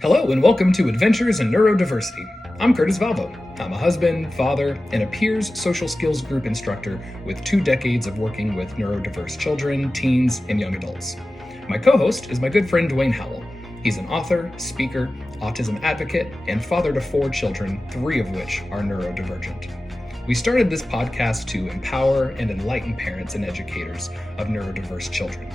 Hello and welcome to Adventures in Neurodiversity. I'm Curtis Valvo. I'm a husband, father, and a peers social skills group instructor with 2 decades of working with neurodiverse children, teens, and young adults. My co-host is my good friend Dwayne Howell. He's an author, speaker, autism advocate, and father to 4 children, 3 of which are neurodivergent. We started this podcast to empower and enlighten parents and educators of neurodiverse children.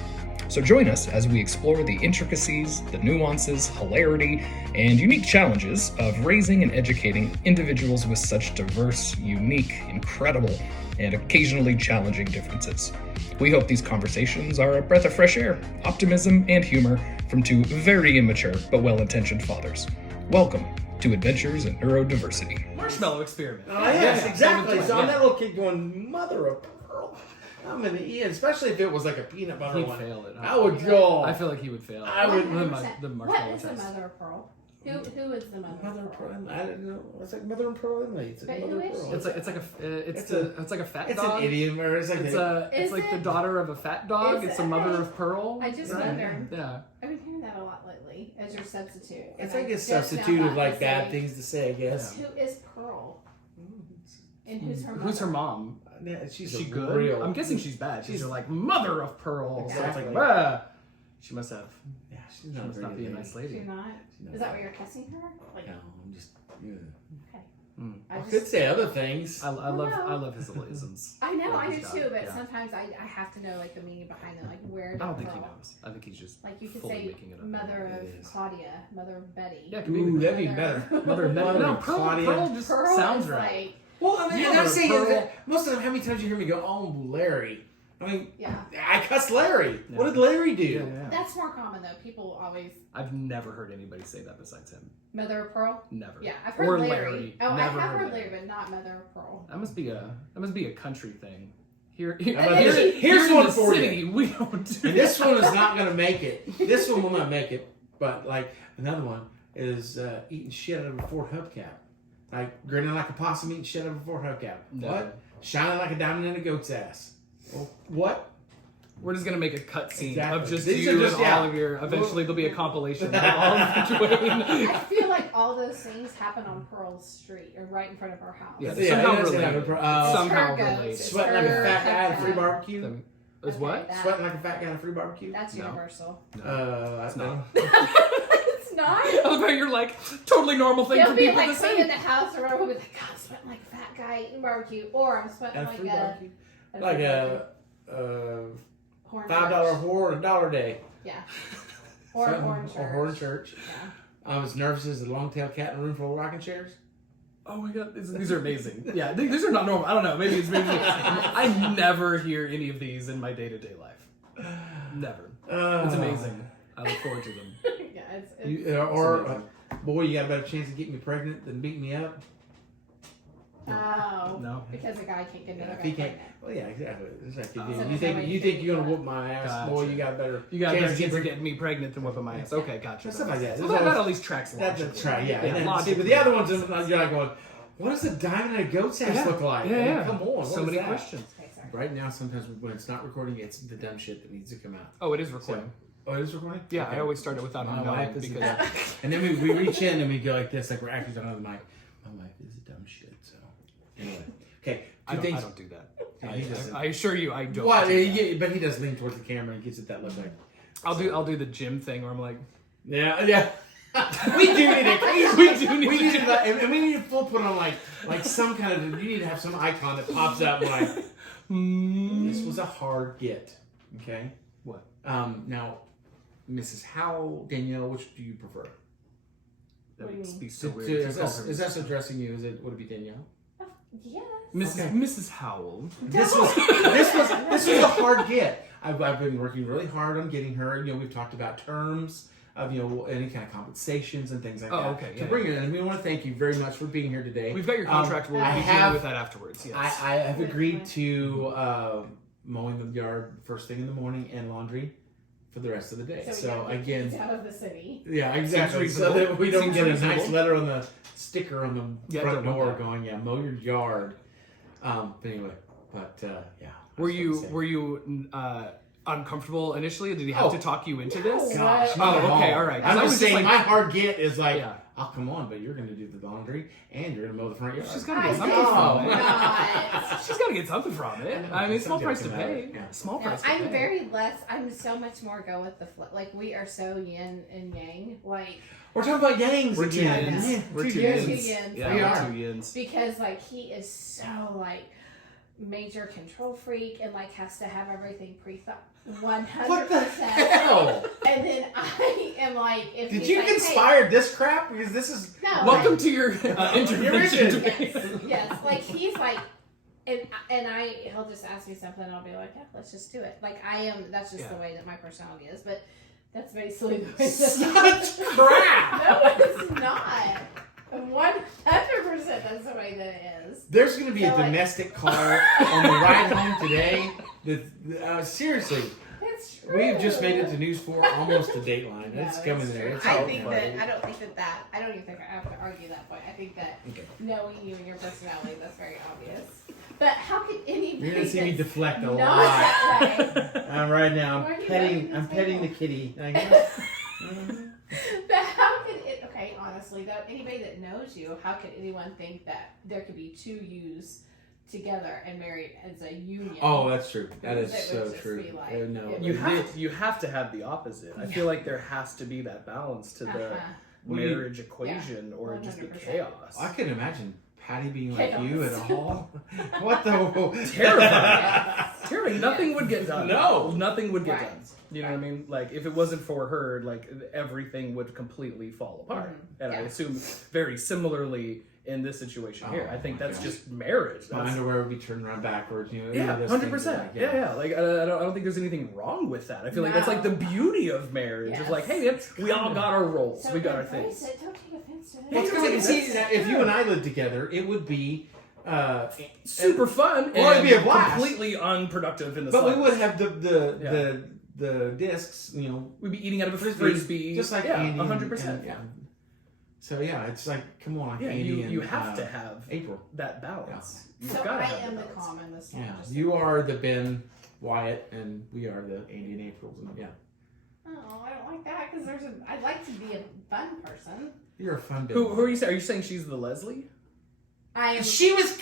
So join us as we explore the intricacies, the nuances, hilarity, and unique challenges of raising and educating individuals with such diverse, unique, incredible, and occasionally challenging differences. We hope these conversations are a breath of fresh air, optimism, and humor from 2 very immature but well-intentioned fathers. Welcome to Adventures in Neurodiversity. Marshmallow experiment. Oh, yes, exactly. So I'm that little kid going, mother of pearl. I'm going to eat it, especially if it was like a peanut butter He'd one. fail it. I would go. I feel like he would fail. I would. The What marshmallow is the test. mother of pearl? Who is the mother Mother of of pearl? pearl. I don't know. It's like mother of pearl inlay. It's But mother who of is pearl. she? It's like a fat It's dog. an idiom, or it's like It's Is like the it? daughter of a fat dog. Is It's it? a mother Okay. of pearl. I just Right. wonder. Yeah. I've been hearing that a lot lately as your substitute. It's And like I a just now substitute of thought like to bad say, things to say, I guess. Who is Pearl? And who's her mother? Who's her mom? Yeah, Is she's she a good? real. I'm guessing she's bad. She's She's- like mother of pearl. Exactly. So it's like, she must have. Yeah, she's She not must very not be a good. nice lady. You're not? She's not Is that very what you're kissing her? Like, No, I'm just. Yeah. okay. Mm. I could say other things. I love no. I love his isms. I know, Yeah, I do he's got too, it, but yeah. sometimes I have to know like the meaning behind it, like where I did don't think he Pearl- knows. I think he's just Like you could fully say making it up. mother It of is. Claudia, mother of Betty. Yeah, it could be. Ooh, that'd be Mother- better. Mother of Mother no, of Pearl, Claudia. Pearl just Pearl sounds is right. like, Well, I mean, Mother I'm of saying pearl. that most of the time, how many times you hear me go, "Oh, Larry"? I mean, yeah. I cussed Larry. Yeah. What did Larry do? Yeah. That's more common though. People always I've never heard anybody say that besides him. mother of pearl. Never. Yeah, I've heard Or Larry. Larry. Oh, Never I have heard heard Larry. Larry, but not mother of pearl. That must be a country thing. Here, How about this? here Here's in one the for city, you. we don't do And this that. one is not going to make it. This one will not make it. But like another one is eating shit out of a Ford hubcap, like grinning like a possum, eating shit out of a Ford hubcap. No. What? Shining like a diamond in a goat's ass. Well, what? We're just gonna make a cut scene Exactly. of just These you are just- and yeah. all of your. Eventually, there'll be a compilation of all of Dwayne. I feel like all those things happen on Pearl's Street or right in front of our house. Yeah, Yeah, somehow that's related. it. Somehow Her goats. related. Sweating like a fat guy at a free Okay. barbecue. Is what? that- Sweating like a fat guy at a free barbecue. That's No. universal. It's not. It's not. I love how you're like totally normal thing He'll for be people like to cleaning say. the house or whatever. He'll be like, God, I'm sweating like a fat guy eating barbecue, or I'm sweating At a like free a barbecue. at Like free a barbecue. Horn $5 church. whore and $1 day. Yeah. Or Something- horn church. Or horn church. Yeah. I was nervous as a long-tailed cat in a room full of rocking chairs. Oh my god, these are amazing. Yeah, these are not normal. I don't know. Maybe it's maybe I never hear any of these in my day-to-day life. Never. It's amazing. I look forward to them. Yeah, it's amazing. Boy, you got a better chance of getting me pregnant than beating me up. oh No. because a guy can't get another If guy he can't, pregnant. well, yeah, exactly. It's like if Oh. you, So you there's think no way you you think can you're gonna do whoop my ass, Gotcha. boy, you got a better. You got a chance better of chance of getting getting me pregnant than whipping my ass. Okay, gotcha. Stuff like that. Well, There's that always- at least tracks That's logically. a try, yeah. And then, see, logically. but the other ones, you're not going. What does a diamond and a goat's ass Yeah. look like? Yeah, I mean, yeah. Come on. what So is many that? questions. Okay, sorry. Right now, sometimes when it's not recording, it's the dumb shit that needs to come out. Oh, it is recording. Oh, it is recording? Yeah, Okay. I always start it without My him knowing wife is a because dumb. And then we reach in and we go like this, like we're actually on the mic. My wife is a dumb shit. So anyway, okay. I Two don't things. do that. Yeah, he doesn't. I assure you, I don't. What? do that. Yeah, but he does lean towards the camera and gets it that look like. I'll do the gym thing where I'm like, Yeah. we do need it. We do need we to need do to, and we need to full put on like some kind of. You need to have some icon that pops out like. This was a hard get. Okay. What? Now, Mrs. Howell, Danielle, which do you prefer? That What do you would mean? be so weird. Is to call her that addressing you? Would it be Danielle? Yes. Mrs. Howell? This was a hard get. I've been working really hard on getting her. You know, we've talked about terms of any kind of compensations and things like that. Okay. To Yeah, bring it in, and we want to thank you very much for being here today. We've got your contract. We'll I be dealing have- with that afterwards. Yes. I have agreed to mowing the yard first thing in the morning and laundry for the rest of the day. So, So, we gotta get again, kids out of the city. yeah, exactly. Seems So reasonable. that we don't Seems get a reasonable. nice letter on the sticker on the Yeah, front don't want door that. going, yeah, mow your yard. But anyway, yeah. I Were was you gonna say. were you uncomfortable initially? Did he have to talk you into this? Gosh, Oh, not at okay, all. all right. I'm I just was saying, just my hard get is like, Yeah. oh, come on, but you're going to do the laundry and you're going to mow the front yard. She's got to get I something did from it. not. She's got to get something from it. I mean, small price to pay. Yeah. Small No, price to I'm pay. very less. I'm so much more go with the flip. Like we are so yin and yang. Like We're talking about yangs We're two again. yins. Yeah, We're two yins. yins. yins. Yeah, We we're are. two yins. because like he is so like major control freak and like has to have everything pre-thought 100%. What the hell? And then I am like, if Did he's you like, conspire this crap? Because this is... No. Welcome to your intervention Intervention. debate. Yes, like he's like, he'll just ask me something and I'll be like, yeah, let's just do it. Like I am, that's just the way that my personality is, but that's basically the way Such crap! No, it's not. 100% that's the way that it is. There's going to be So, a like- domestic call on the ride home today. Seriously, It's true. we've just made it to News 4, almost to Dateline. No, it's coming it's there. true. It's I all think funny. I don't even think I have to argue that point. I think that knowing you and your personality, that's very obvious. But how could anybody? You're going to see me that's deflect a not lot. that way? Right now, Why are you I'm rubbing petting the his kitty. But how could it? Okay, honestly, though, anybody that knows you, how could anyone think that there could be two yous together and married as a union? Oh, that's true. That is It would so just true. be like- No. it You have to have the opposite. I feel like there has to be that balance to the Uh-huh. marriage equation, or it'd just be 100%. chaos. I couldn't imagine Patty being like Chaos. you at a hall. What the? Terrifying. Terrifying. Nothing would get done. No. Nothing would get Right. done. You know what I mean? Like, if it wasn't for her, like, everything would completely fall apart. Mhm. And I Yeah. assume very similarly in this situation here. Oh I think my that's gosh. just marriage. My That's, underwear would be turned around backwards. You know. any yeah, of those 100%. things Yeah, yeah. Like, I don't think there's anything wrong with that. I feel like that's like the No. beauty of marriage. Yes. It's like, hey, yep, we all got our roles. So we got our embrace things. it. Don't take offense to it. Well, it's Yeah, because see, that's- if you and I lived together, it would be. Super fun. Well, it'd and be a blast. completely unproductive in the But we slightest. would have the discs, you know, We'd be eating out of a frisbee, frisbee. just like yeah, Andy. 100%. And, yeah. So yeah, it's like, come on, Yeah, Andy you and have to have April. that balance. You've So got to I have am the the balance. calm in this one. Yeah, just- you are the Ben Wyatt, and we are the Andy and Aprils, and yeah, Oh, I don't like that because I'd like to be a fun person. you're a fun Ben. Who are you saying? Are you saying she's the Leslie? I am. She's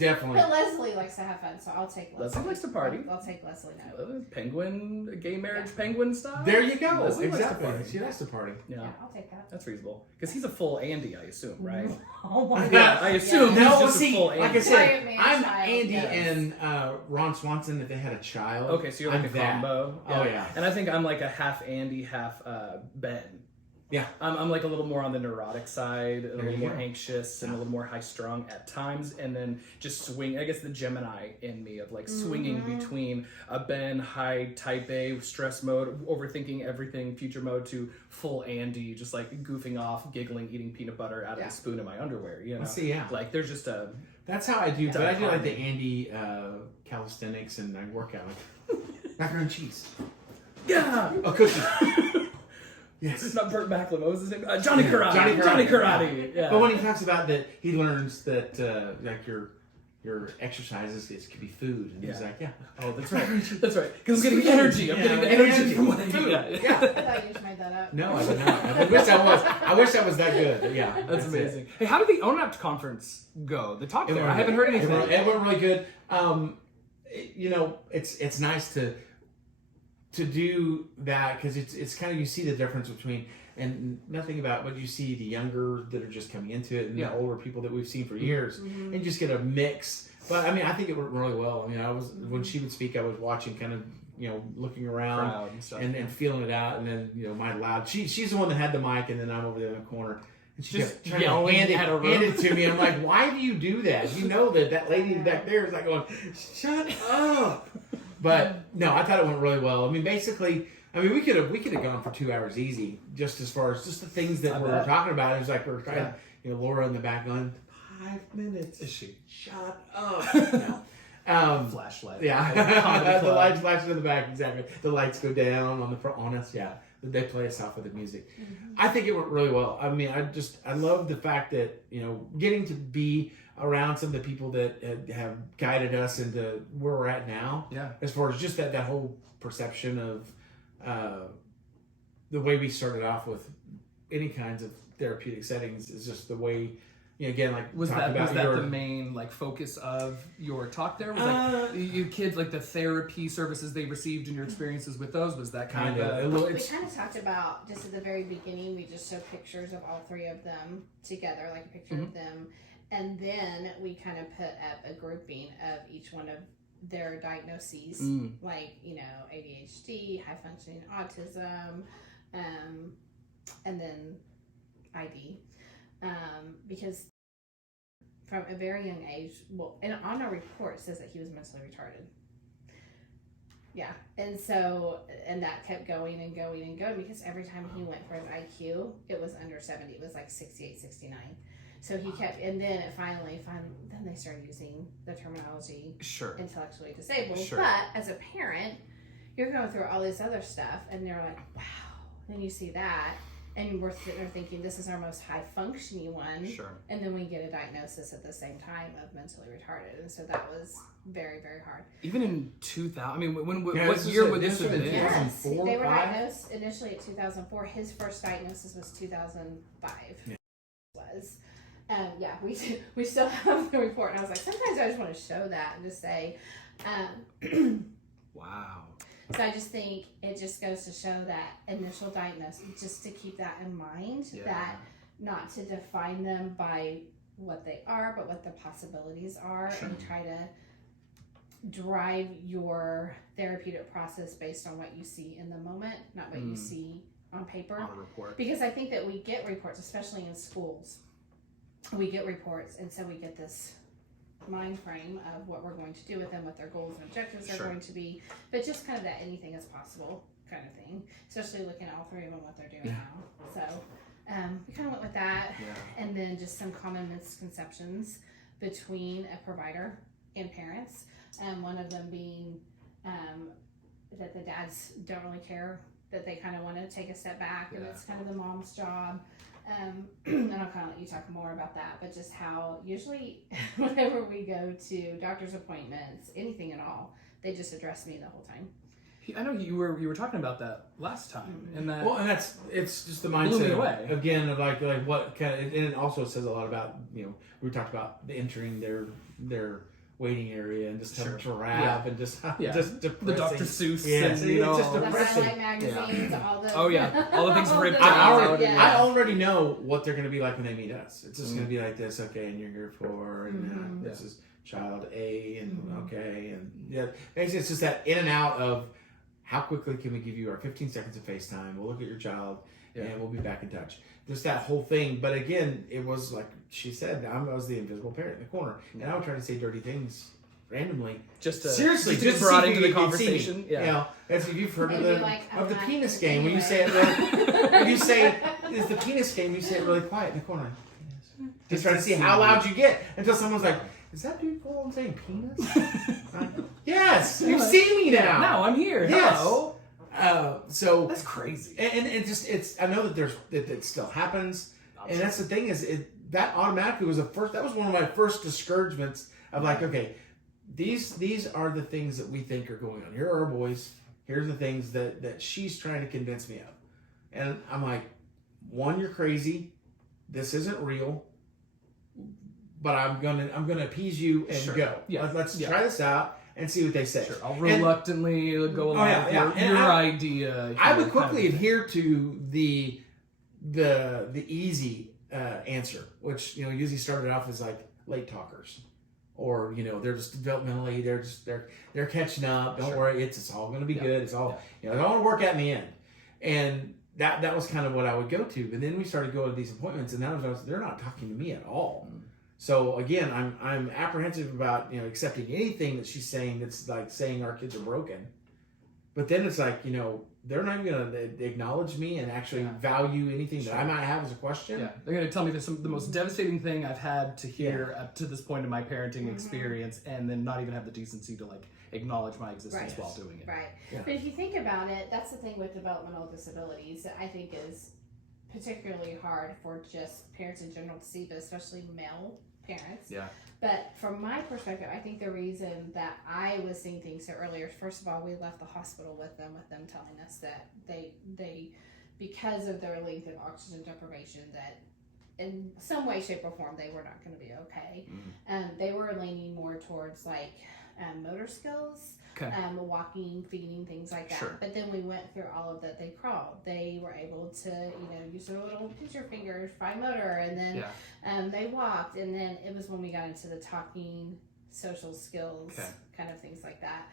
definitely. But Leslie likes to have fun, so I'll take Leslie. Leslie likes to party. I'll take Leslie now. Penguin, gay marriage penguin style? There you go. Leslie likes to Exactly. party. She likes to party. Yeah, Yeah, I'll take that. that's reasonable. Because he's a full Andy, I assume, right? Oh my Yeah, I assume Yeah. he's No, just see, a full like Andy. I said, Giant man I'm child, Andy yes. and Ron Swanson if they had a child. Okay, so you're like I'm a that. combo. Oh, yeah. And I think I'm like a half Andy, half Ben. Yeah. I'm like a little more on the neurotic side, a little you more go. anxious, and a little more high strung at times, and then just swing. I guess the Gemini in me of like swinging between a Ben high type A stress mode, overthinking everything, future mode, to full Andy, just like goofing off, giggling, eating peanut butter out of Yeah. a spoon in my underwear. You know, Well, see, yeah. like there's just a That's how I do. But I do like the Dichotomy. Andy calisthenics, and I work out like macaroni and cheese. yeah. A cookie. Yes. It's not Burt Macklin. What was his name? Johnny Karate. Johnny Karate. Johnny Karate. Yeah. But when he talks about that, he learns that like your exercises could be food, and he's Yeah. like, yeah. Oh, that's right. That's right. Because I'm getting energy. I'm Yeah, getting the energy energy from what I from do. food. Yeah. I Yeah. thought you just made that up. No, I did not. I wish I was. I wish I was that good. Yeah. That's it. amazing. Hey, how did the ONAPT conference go? The talk It there. went I haven't good. heard anything. It went really good. You know, it's nice to do that because it's kind of, you see the difference between, and nothing about what you see the younger that are just coming into it and Yeah. the older people that we've seen for years, and just get a mix. But I mean, I think it went really well. I mean, when she would speak, I was watching, kind of, you know, looking around Crowd and stuff. and feeling it out, and then, you know, my loud. She's the one that had the mic, and then I'm over there in the corner. And she Just kept trying to yelling hand at a room. it to me. I'm like, why do you do that? You know that lady back there is like going, shut up. But no, I thought it went really well. I mean, basically, we could have gone for 2 hours easy, just as far as just the things that I we're bet. talking about. It was like we're trying, Yeah. you know, Laura in the back going, 5 minutes. Is she? Shut up. No. Flashlight. Yeah, Comedy the club. lights flashing in the back. Exactly. The lights go down on the front on us. Yeah. they play us off with the music. I think it went really well. I mean, I love the fact that, getting to be around some of the people that have guided us into where we're at now. Yeah. As far as just that whole perception of the way we started off with any kinds of therapeutic settings is just the way, again, like was that the main focus of your talk there? Was you kids, the therapy services they received and your experiences with those, was that kind of we kind of talked about, just at the very beginning, we just showed pictures of all three of them together, like a picture of them, and then we kind of put up a grouping of each one of their diagnoses, ADHD, high functioning autism, and then ID, because from a very young age, and on our report it says that he was mentally retarded. Yeah, and that kept going and going and going, because every time he went for his IQ, it was under 70. It was 68, 69. So he kept, and then it finally, then they started using the terminology intellectually disabled. Sure. But as a parent, you're going through all this other stuff, and they're like, wow. Then you see that, and we're sitting there thinking, this is our most high functioning one. Sure. And then we get a diagnosis at the same time of mentally retarded, and so that was very, very hard. Even in 2000, I mean, what year would this have been? Yes, they were diagnosed initially at 2004. His first diagnosis was 2005. Yeah. Was. We still have the report, and I was like, sometimes I just want to show that and just say, wow. So I just think it just goes to show that initial diagnosis, just to keep that in mind, that not to define them by what they are, but what the possibilities are, and try to drive your therapeutic process based on what you see in the moment, not what you see on paper. On a report. Because I think that we get reports, especially in schools. We get reports, and so we get this mind frame of what we're going to do with them, what their goals and objectives are going to be, but just kind of that anything is possible kind of thing, especially looking at all three of them, what they're doing now. So we kind of went with that, and then just some common misconceptions between a provider and parents. One of them being that the dads don't really care, that they kind of want to take a step back, and it's kind of the mom's job. And I'll kind of let you talk more about that, but just how usually whenever we go to doctor's appointments, anything at all, they just address me the whole time. I know you were talking about that last time, and that it's just the mindset again of like what kind of, and it also says a lot about, we talked about entering their waiting area and just having to rap and just depressing. The Dr. Seuss, and it's just depressing. The highlight magazines, all the all the things ripped out. I already know what they're going to be like when they meet us. It's just going to be like this, okay, and you're here for, and this is child A, and okay, and basically it's just that in and out of how quickly can we give you our 15 seconds of FaceTime. We'll look at your child, and we'll be back in touch. Just that whole thing. But again, it was like she said, I was the invisible parent in the corner, and I would try to say dirty things randomly, just to get brought into the conversation. As if you've heard of the penis game, when you say it really, when you say it's the penis game, you say it really quiet in the corner. Just trying to see how loud you get until someone's like, "Is that dude full on saying penis?" Yes, you see me now. Now I'm here. Yes. Hello. So that's crazy, and it's. I know that it still happens, and that's the thing is that automatically was that was one of my first discouragements of like, okay, these are the things that we think are going on. Here are our boys. Here's the things that she's trying to convince me of, and I'm like, one, you're crazy. This isn't real. But I'm gonna appease you and go. Yeah. Let's try this out and see what they say. Sure. I'll reluctantly go along with your idea. I would quickly adhere to the easy answer, which usually started off as like late talkers, or they're just developmentally they're catching up. Don't worry, it's all going to be good. It's all they want to work at me in, and that was kind of what I would go to. But then we started going to these appointments, and now they're not talking to me at all. So again, I'm apprehensive about accepting anything that she's saying that's like saying our kids are broken. But then it's like they're not even going to acknowledge me and actually value anything that I might have as a question. Yeah, they're going to tell me the most devastating thing I've had to hear up to this point in my parenting experience, and then not even have the decency to like acknowledge my existence while doing it. Right. Yeah. But if you think about it, that's the thing with developmental disabilities that I think is particularly hard for just parents in general to see, but especially male parents. Yeah. But from my perspective, I think the reason that I was seeing things so earlier, first of all, we left the hospital with them telling us that they because of their length of oxygen deprivation, that in some way, shape, or form, they were not going to be okay. They were leaning more towards like motor skills, walking, feeding, things like that. Sure. But then we went through all of that. They crawled. They were able to, use their little pincher fingers, fine motor, and then they walked. And then it was when we got into the talking, social skills, kind of things like that.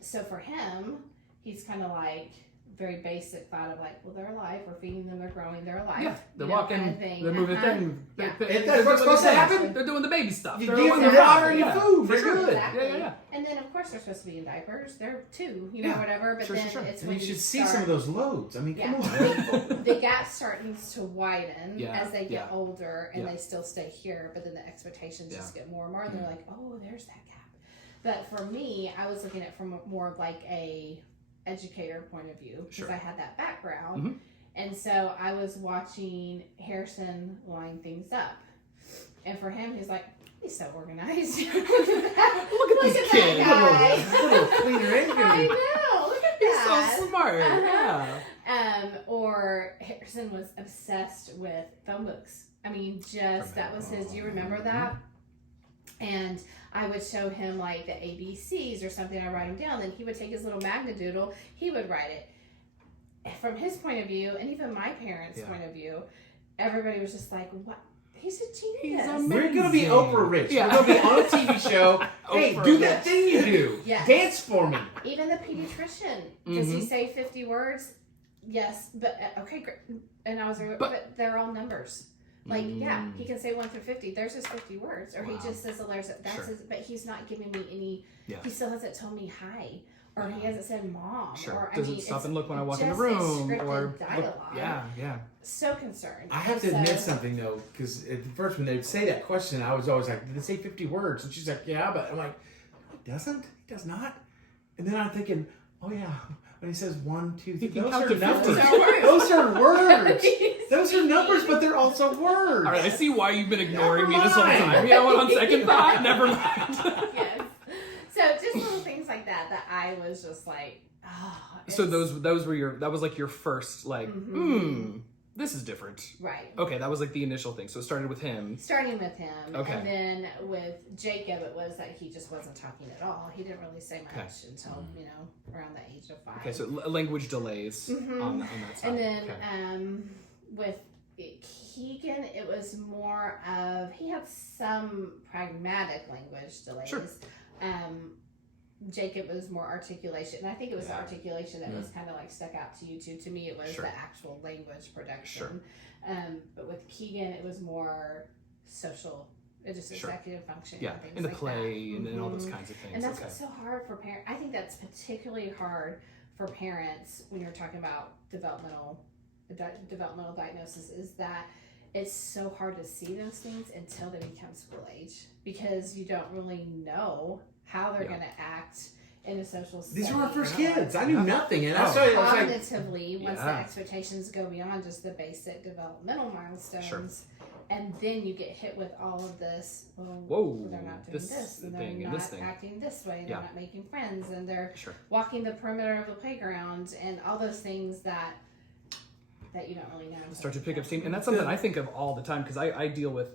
So for him, he's kind of like very basic thought of like, well, they're alive, we're feeding them, they're growing, they're alive. Yeah, they're walking, kind of thing. they're moving That's what's supposed to happen. They're doing the baby stuff. You They're give on them the water and your food. They're good. Exactly. Yeah. And then of course they're supposed to be in diapers. They're two, whatever. But then it's And when you should see start, some of those loads. I mean, come on. the gap starts to widen as they get Yeah. older, and they still stay here, but then the expectations just get more and more, and they're like, oh, there's that gap. But for me, I was looking at it from more of like a educator point of view, because I had that background. And so I was watching Harrison line things up, and for him, he's like, he's so organized. Look at this kid. A little cleaner engine. I know. Look at He's that. so smart. Yeah. Or Harrison was obsessed with phone books. I mean, that was his. Do you remember that? And I would show him like the ABCs or something. I write them down. Then he would take his little magnadoodle. He would write it. From his point of view, and even my parents' point of view, everybody was just like, "What? He's a genius. We're going to be Oprah rich. We're going to be on a TV show. Hey, do that thing you do. Dance for me." Even the pediatrician. Does he say 50 words? Yes. But, okay, great. And I was like, but they're all numbers. Like, he can say 1 through 50. There's just 50 words. Or he just says the letters. That's his, but he's not giving me any, he still hasn't told me hi. Or he hasn't said mom. Or doesn't stop and look when I walk in the room. Or dialogue. Yeah. So concerned. I have to admit something though, because at first when they'd say that question, I was always like, "Did they say 50 words?" And she's like, "Yeah," but I'm like, "It doesn't. It does not." And then I'm thinking, "Oh yeah." When he says 1, 2, 3, those are numbers. Those are words. Those are numbers, but they're also words. All right, I see why you've been ignoring me this whole time. You know what? On second thought, never mind. Yes. So just little things like that I was just like, oh. So those were that was like your first like, this is different. Right. Okay, that was like the initial thing. So it started with him. Okay. And then with Jacob, it was that he just wasn't talking at all. He didn't really say much until, around the age of 5. Okay, so language delays on that side. And then with Keegan, it was more of, he had some pragmatic language delays. Sure. Jacob was more articulation, and I think it was the articulation that was kind of like stuck out to you too. To me, it was the actual language production. But with Keegan, it was more social, just executive function. Yeah, and things and the like play and all those kinds of things. And that's what's so hard for parents. I think that's particularly hard for parents when you're talking about developmental diagnosis, is that it's so hard to see those things until they become school age, because you don't really know how they're going to act in a social setting. These were our first kids. I knew nothing, and that's why I was like, cognitively, once the expectations go beyond just the basic developmental milestones, and then you get hit with all of this. Well, they're not doing this, and they're not acting this way. They're not making friends, and they're walking the perimeter of the playground, and all those things that you don't really know. Start to pick up steam, and that's something I think of all the time, because I deal with.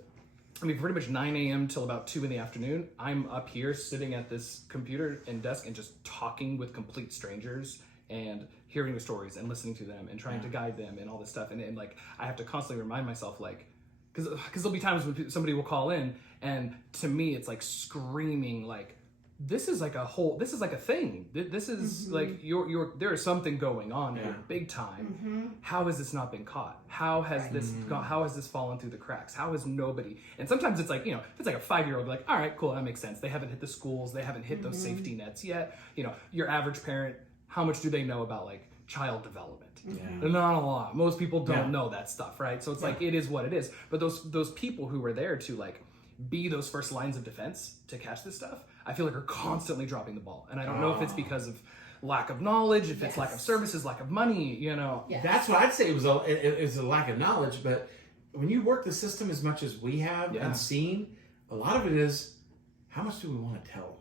I mean, pretty much 9 a.m. till about 2 in the afternoon, I'm up here sitting at this computer and desk and just talking with complete strangers and hearing the stories and listening to them and trying to guide them and all this stuff. And like, I have to constantly remind myself, like, because there'll be times when somebody will call in, and to me, it's like screaming, like, this is like a thing. This is like there is something going on here, big time. How has this not been caught? How has this fallen through the cracks? How has nobody? And sometimes it's like, if it's like a 5-year-old, like, all right, cool, that makes sense. They haven't hit the schools, they haven't hit those safety nets yet. Your average parent, how much do they know about like child development. Yeah. Not a lot. Most people don't No. know that stuff, right? So it's like, it is what it is. But those people who were there to like be those first lines of defense to catch this stuff, I feel like are constantly dropping the ball. And I don't know if it's because of lack of knowledge, if it's lack of services, lack of money, you know. Yes. That's what I'd say. It was a lack of knowledge. But when you work the system as much as we have and seen, a lot of it is, how much do we want to tell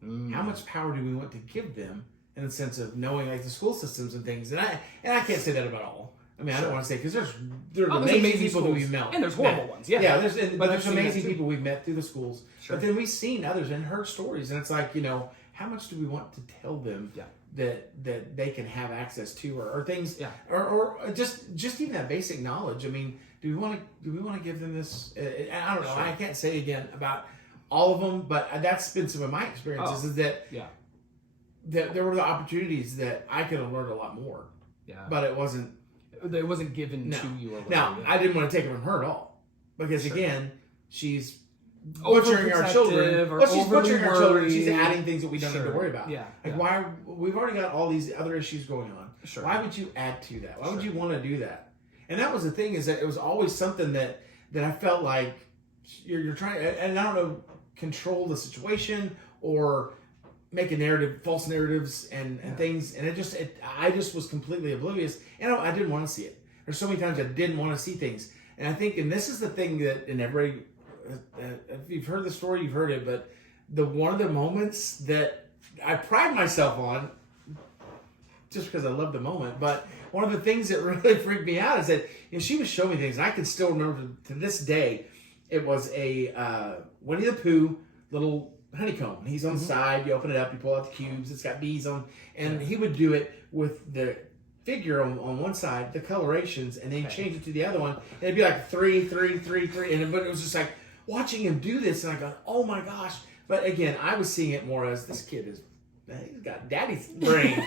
them? How much power do we want to give them in the sense of knowing like the school systems and things? And I can't say that about all. I mean, I don't want to say, because there's amazing people who we've met. And there's horrible ones, There's amazing people we've met through the schools. Sure. But then we've seen others and heard stories. And it's like, you know, how much do we want to tell them that they can have access to, or things, or just even that basic knowledge? I mean, do we want to give them this? I don't know. I can't say again about all of them, but that's been some of my experiences. Is that there were the opportunities that I could have learned a lot more. Yeah. But it wasn't given to you. Or whatever. Now, I didn't want to take it from her at all, because again, she's butchering our children. She's butchering our children. She's adding things that we don't need to worry about. Yeah. Like, why? We've already got all these other issues going on. Sure. Why would you add to that? Why would you want to do that? And that was the thing, is that it was always something that I felt like you're trying, and I don't know, control the situation or make a narrative, false narratives and things. And I just was completely oblivious, and I didn't want to see it. There's so many times I didn't want to see things. And I think, and this is the thing that, and everybody, if you've heard the story, you've heard it, but one of the moments that I pride myself on, just because I love the moment, but one of the things that really freaked me out is that, you know, she was showing me things, and I can still remember to this day. It was a Winnie the Pooh little honeycomb. He's on the side. You open it up. You pull out the cubes. It's got bees on, and he would do it with the figure on one side, the colorations, and then change it to the other one, and it'd be like 3, 3, 3, 3, but it was just like watching him do this, and I go, oh my gosh! But again, I was seeing it more as, this kid he's got daddy's brain.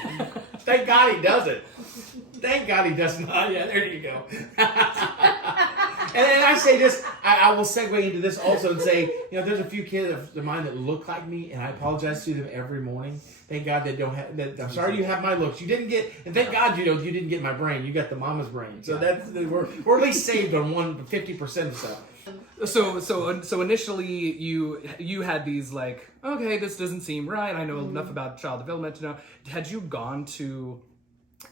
Thank God he doesn't. Thank God he does not. Yeah, there you go. And I say this, I will segue into this also and say, you know, there's a few kids of mine that look like me, and I apologize to them every morning. Thank God they don't have. I'm sorry you have my looks. You didn't get, and thank God you didn't get my brain. You got the mama's brain. So that's we're at least saved on 50% of stuff. So initially you had these like, okay, this doesn't seem right. I know enough about child development to know. Had you gone to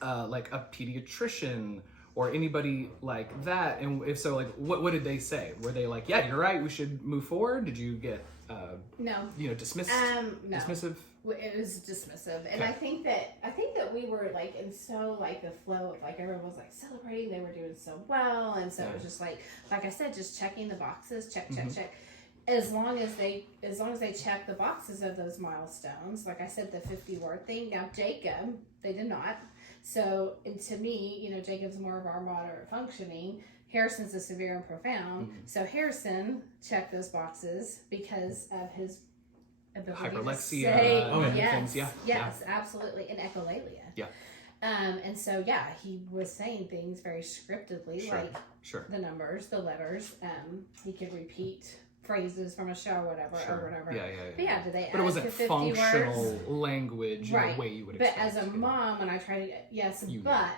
like a pediatrician or anybody like that? And if so, like, what did they say? Were they like, yeah, you're right, we should move forward? Did you get no, dismissed? No, dismissive? It was dismissive, and I think that we were like in so like the flow of like everyone was like celebrating, they were doing so well, and so it was just like I said, just checking the boxes, check. As long as they check the boxes of those milestones, like I said, the 50-word thing. Now Jacob, they did not. So, and to me, you know, Jacob's more of our moderate functioning. Harrison's the severe and profound. So Harrison checked those boxes because of his ability hyperlexia, to say things. Yes, absolutely, and echolalia. Yeah. And so he was saying things very scriptedly, like the numbers, the letters. He could repeat phrases from a show or whatever over and over. Yeah. But it wasn't functional language in the way you would expect. But as a mom, when I try to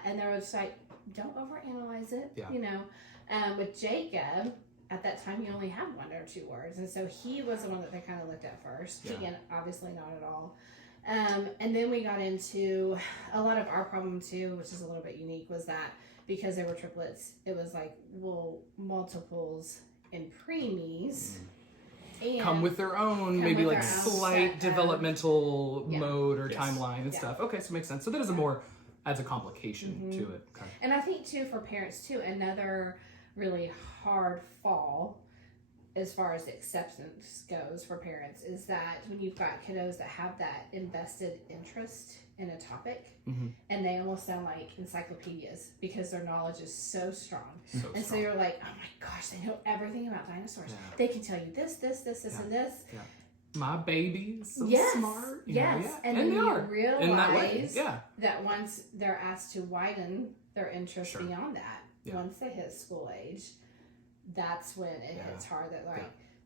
and there was like, don't overanalyze it. Yeah. You know, with Jacob, at that time he only had 1 or 2 words, and so he was the one that they kind of looked at first. Yeah. Again, obviously not at all. And then we got into a lot of our problem too, which is a little bit unique, was that because they were triplets, it was like, well, multiples and preemies and come with their own, maybe like slight developmental mode or timeline and stuff. Okay, so it makes sense. So that is adds a complication to it. Okay. And I think too, for parents too, another really hard fall as far as acceptance goes for parents is that when you've got kiddos that have that invested interest in a topic, and they almost sound like encyclopedias because their knowledge is so strong. So you're like, oh my gosh, they know everything about dinosaurs. Yeah. They can tell you this, and this. Yeah. My baby's so smart. Yes. And then you realize that once they're asked to widen their interest beyond that, once they hit school age, that's when it hits hard that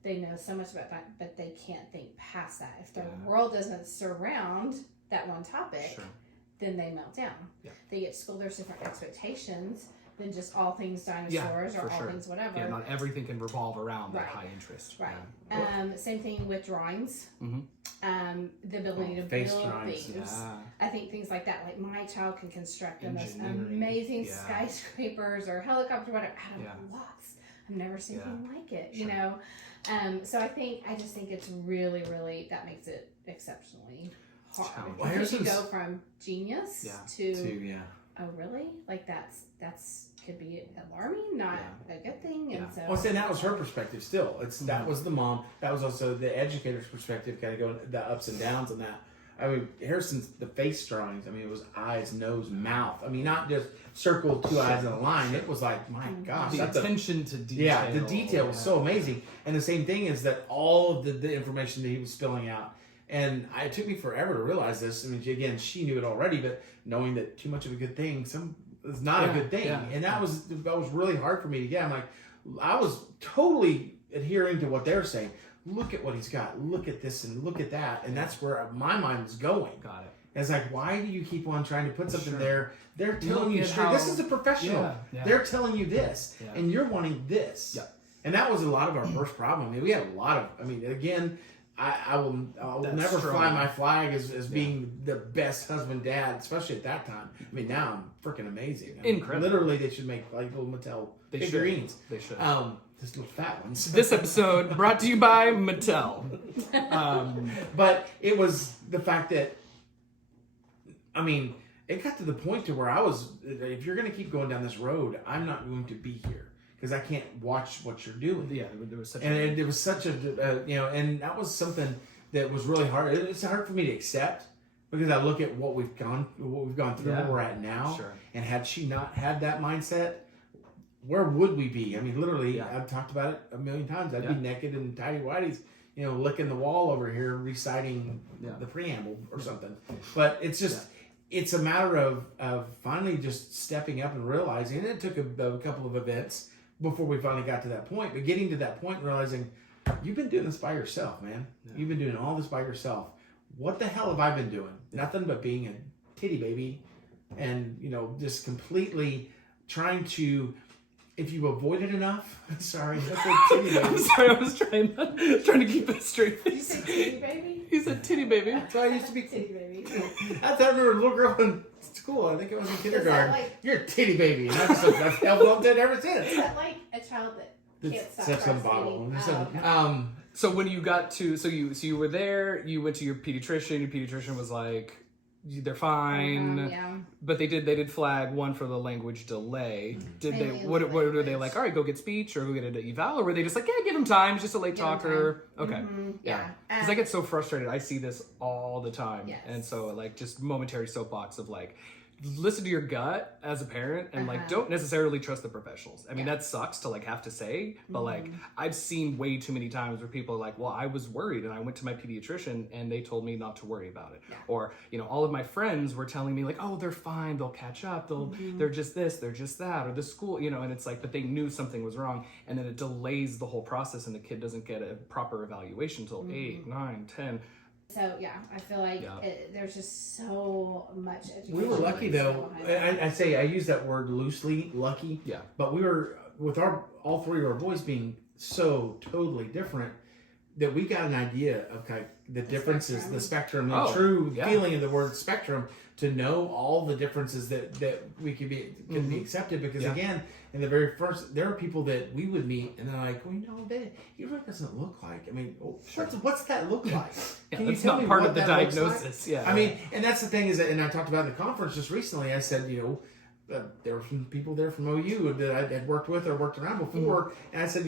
they know so much about that, but they can't think past that. If their world doesn't surround that one topic, then they melt down. Yeah. They get to school, there's different expectations than just all things dinosaurs or for all sure. things whatever. Yeah, not everything can revolve around that Right. high interest. Right. Yeah. Same thing with drawings. Mm-hmm. The ability to face build drawings, things. Yeah. I think things like that. Like my child can construct the most Engineering, amazing yeah. skyscrapers or helicopter, whatever, out of Yeah. blocks. I've never seen Yeah. anything like it. Sure. You know. So I just think it's really, really that makes it exceptionally hard. Challenging. Well, Because you here's go from genius Yeah. to yeah. oh really? Like that's could be alarming, not a good thing. And so Well, see, that was her perspective. Still, that was the mom. That was also the educator's perspective, kind of going the ups and downs on that. I mean, Harrison's the face drawings. I mean, it was eyes, nose, mouth. I mean, not just circle, two eyes in a line. It was like, my gosh, The that's a attention to detail. yeah, the detail was so amazing. And the same thing is that all of the information that he was spilling out, and it took me forever to realize this. I mean, again, she knew it already, but knowing that too much of a good thing is not a good thing. Yeah. And that was really hard for me to get. I'm like, I was totally adhering to what they're saying. Look at what he's got. Look at this and look at that. And that's where my mind was going. Got it. It's like, why do you keep on trying to put something there? They're telling Look you at straight. how- This is a professional. Yeah. They're telling you this, Yeah. and you're wanting this. Yeah. And that was a lot of our first problem. I mean, we had a lot of. I mean, again, I will That's never strong. fly my flag as being the best husband, dad, especially at that time. I mean, now I'm freaking amazing. I mean, Incredible. Literally, they should make like little Mattel They figurines. should. They should. Just little fat ones. This episode brought to you by Mattel. But it was the fact that, I mean, it got to the point to where I was, if you're going to keep going down this road, I'm not going to be here because I can't watch what you're doing. Yeah, there was such And it was such a, and that was something that was really hard. It's hard for me to accept because I look at what we've gone through, Yeah. where we're at now. Sure. And had she not had that mindset, where would we be? I mean, literally, Yeah. I've talked about it a million times. I'd Yeah. be naked in tidy whities, licking the wall over here, reciting Yeah. the preamble or something. But it's just, it's a matter of finally just stepping up and realizing, and it took a couple of events before we finally got to that point, but getting to that point and realizing, you've been doing this by yourself, man. Yeah. You've been doing all this by yourself. What the hell have I been doing? Nothing but being a titty baby and, just completely trying to, if you avoid it enough, sorry, that's a titty baby. I'm sorry, I was trying to keep it straight. you say titty baby? He said titty baby. That's why I used to be. Titty baby. I thought I remember a little girl in school. I think it was in kindergarten. like- You're a titty baby. And I've held on to it ever since. Is that like a child that can't stop Such a bottle. breastfeeding? Oh, okay. So when you got to, so you were there, you went to your pediatrician. Your pediatrician was like, they're fine. Yeah. But they did flag one for the language delay. Did they? Mainly What were they language. like? All right, go get speech or go get an eval, or were they just like, yeah, give him time, he's just a late Give him talker? Okay, Mhm, yeah. yeah. Because I get so frustrated. I see this all the time, Yes. and so like just momentary soapbox of like, listen to your gut as a parent and like don't necessarily trust the professionals. I mean, that sucks to like have to say, but like I've seen way too many times where people are like, well, I was worried and I went to my pediatrician and they told me not to worry about it. Yeah. Or, all of my friends were telling me like, oh, they're fine, they'll catch up, they're just this, they're just that, or the school, and it's like, but they knew something was wrong, and then it delays the whole process and the kid doesn't get a proper evaluation till 8, 9, 10. So yeah, I feel like Yeah. there's just so much education. We were lucky that though. goes behind that. I use that word loosely, lucky. Yeah. But we were, with all three of our boys being so totally different, that we got an idea of kind of the differences, the spectrum, the Oh, true yeah. feeling of the word spectrum, to know all the differences that we could be accepted. Because Yeah. again, in the very first, there are people that we would meet and they're like, well, he really doesn't look like. I mean, what's that look like? Yeah, Can you that's tell not me part what of the that looks like? diagnosis. Yeah. I mean, and that's the thing is that, and I talked about in the conference just recently. I said, there were some people there from OU that I had worked with or worked around before, and I said,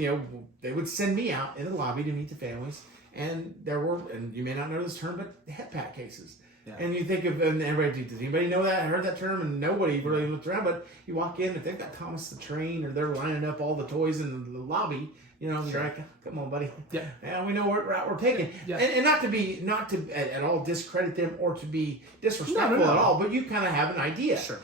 they would send me out in the lobby to meet the families, and there were, and you may not know this term, but het pack cases. Yeah. And you think of, and everybody, does anybody know that? I heard that term, and nobody really looked around. But you walk in, if they've got Thomas the Train, or they're lining up all the toys in the lobby, you're like, come on, buddy. Yeah. And we know what route we're taking. Yeah. And not to at all discredit them or to be disrespectful No. at all, but you kind of have an idea. Sure.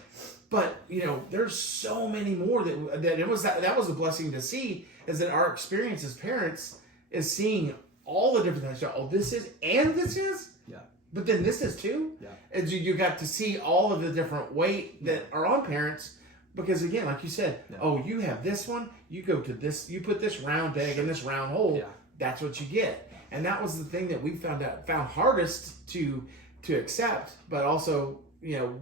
But there's so many more that it was that was a blessing to see, is that our experience as parents is seeing all the different things. Oh, this is and this is. Yeah. But then this is too. Yeah. And you got to see all of the different weight that are on parents. Because again, like you said, oh, you have this one, you go to this, you put this round egg in this round hole, that's what you get. And that was the thing that we found hardest to accept, but also, you know,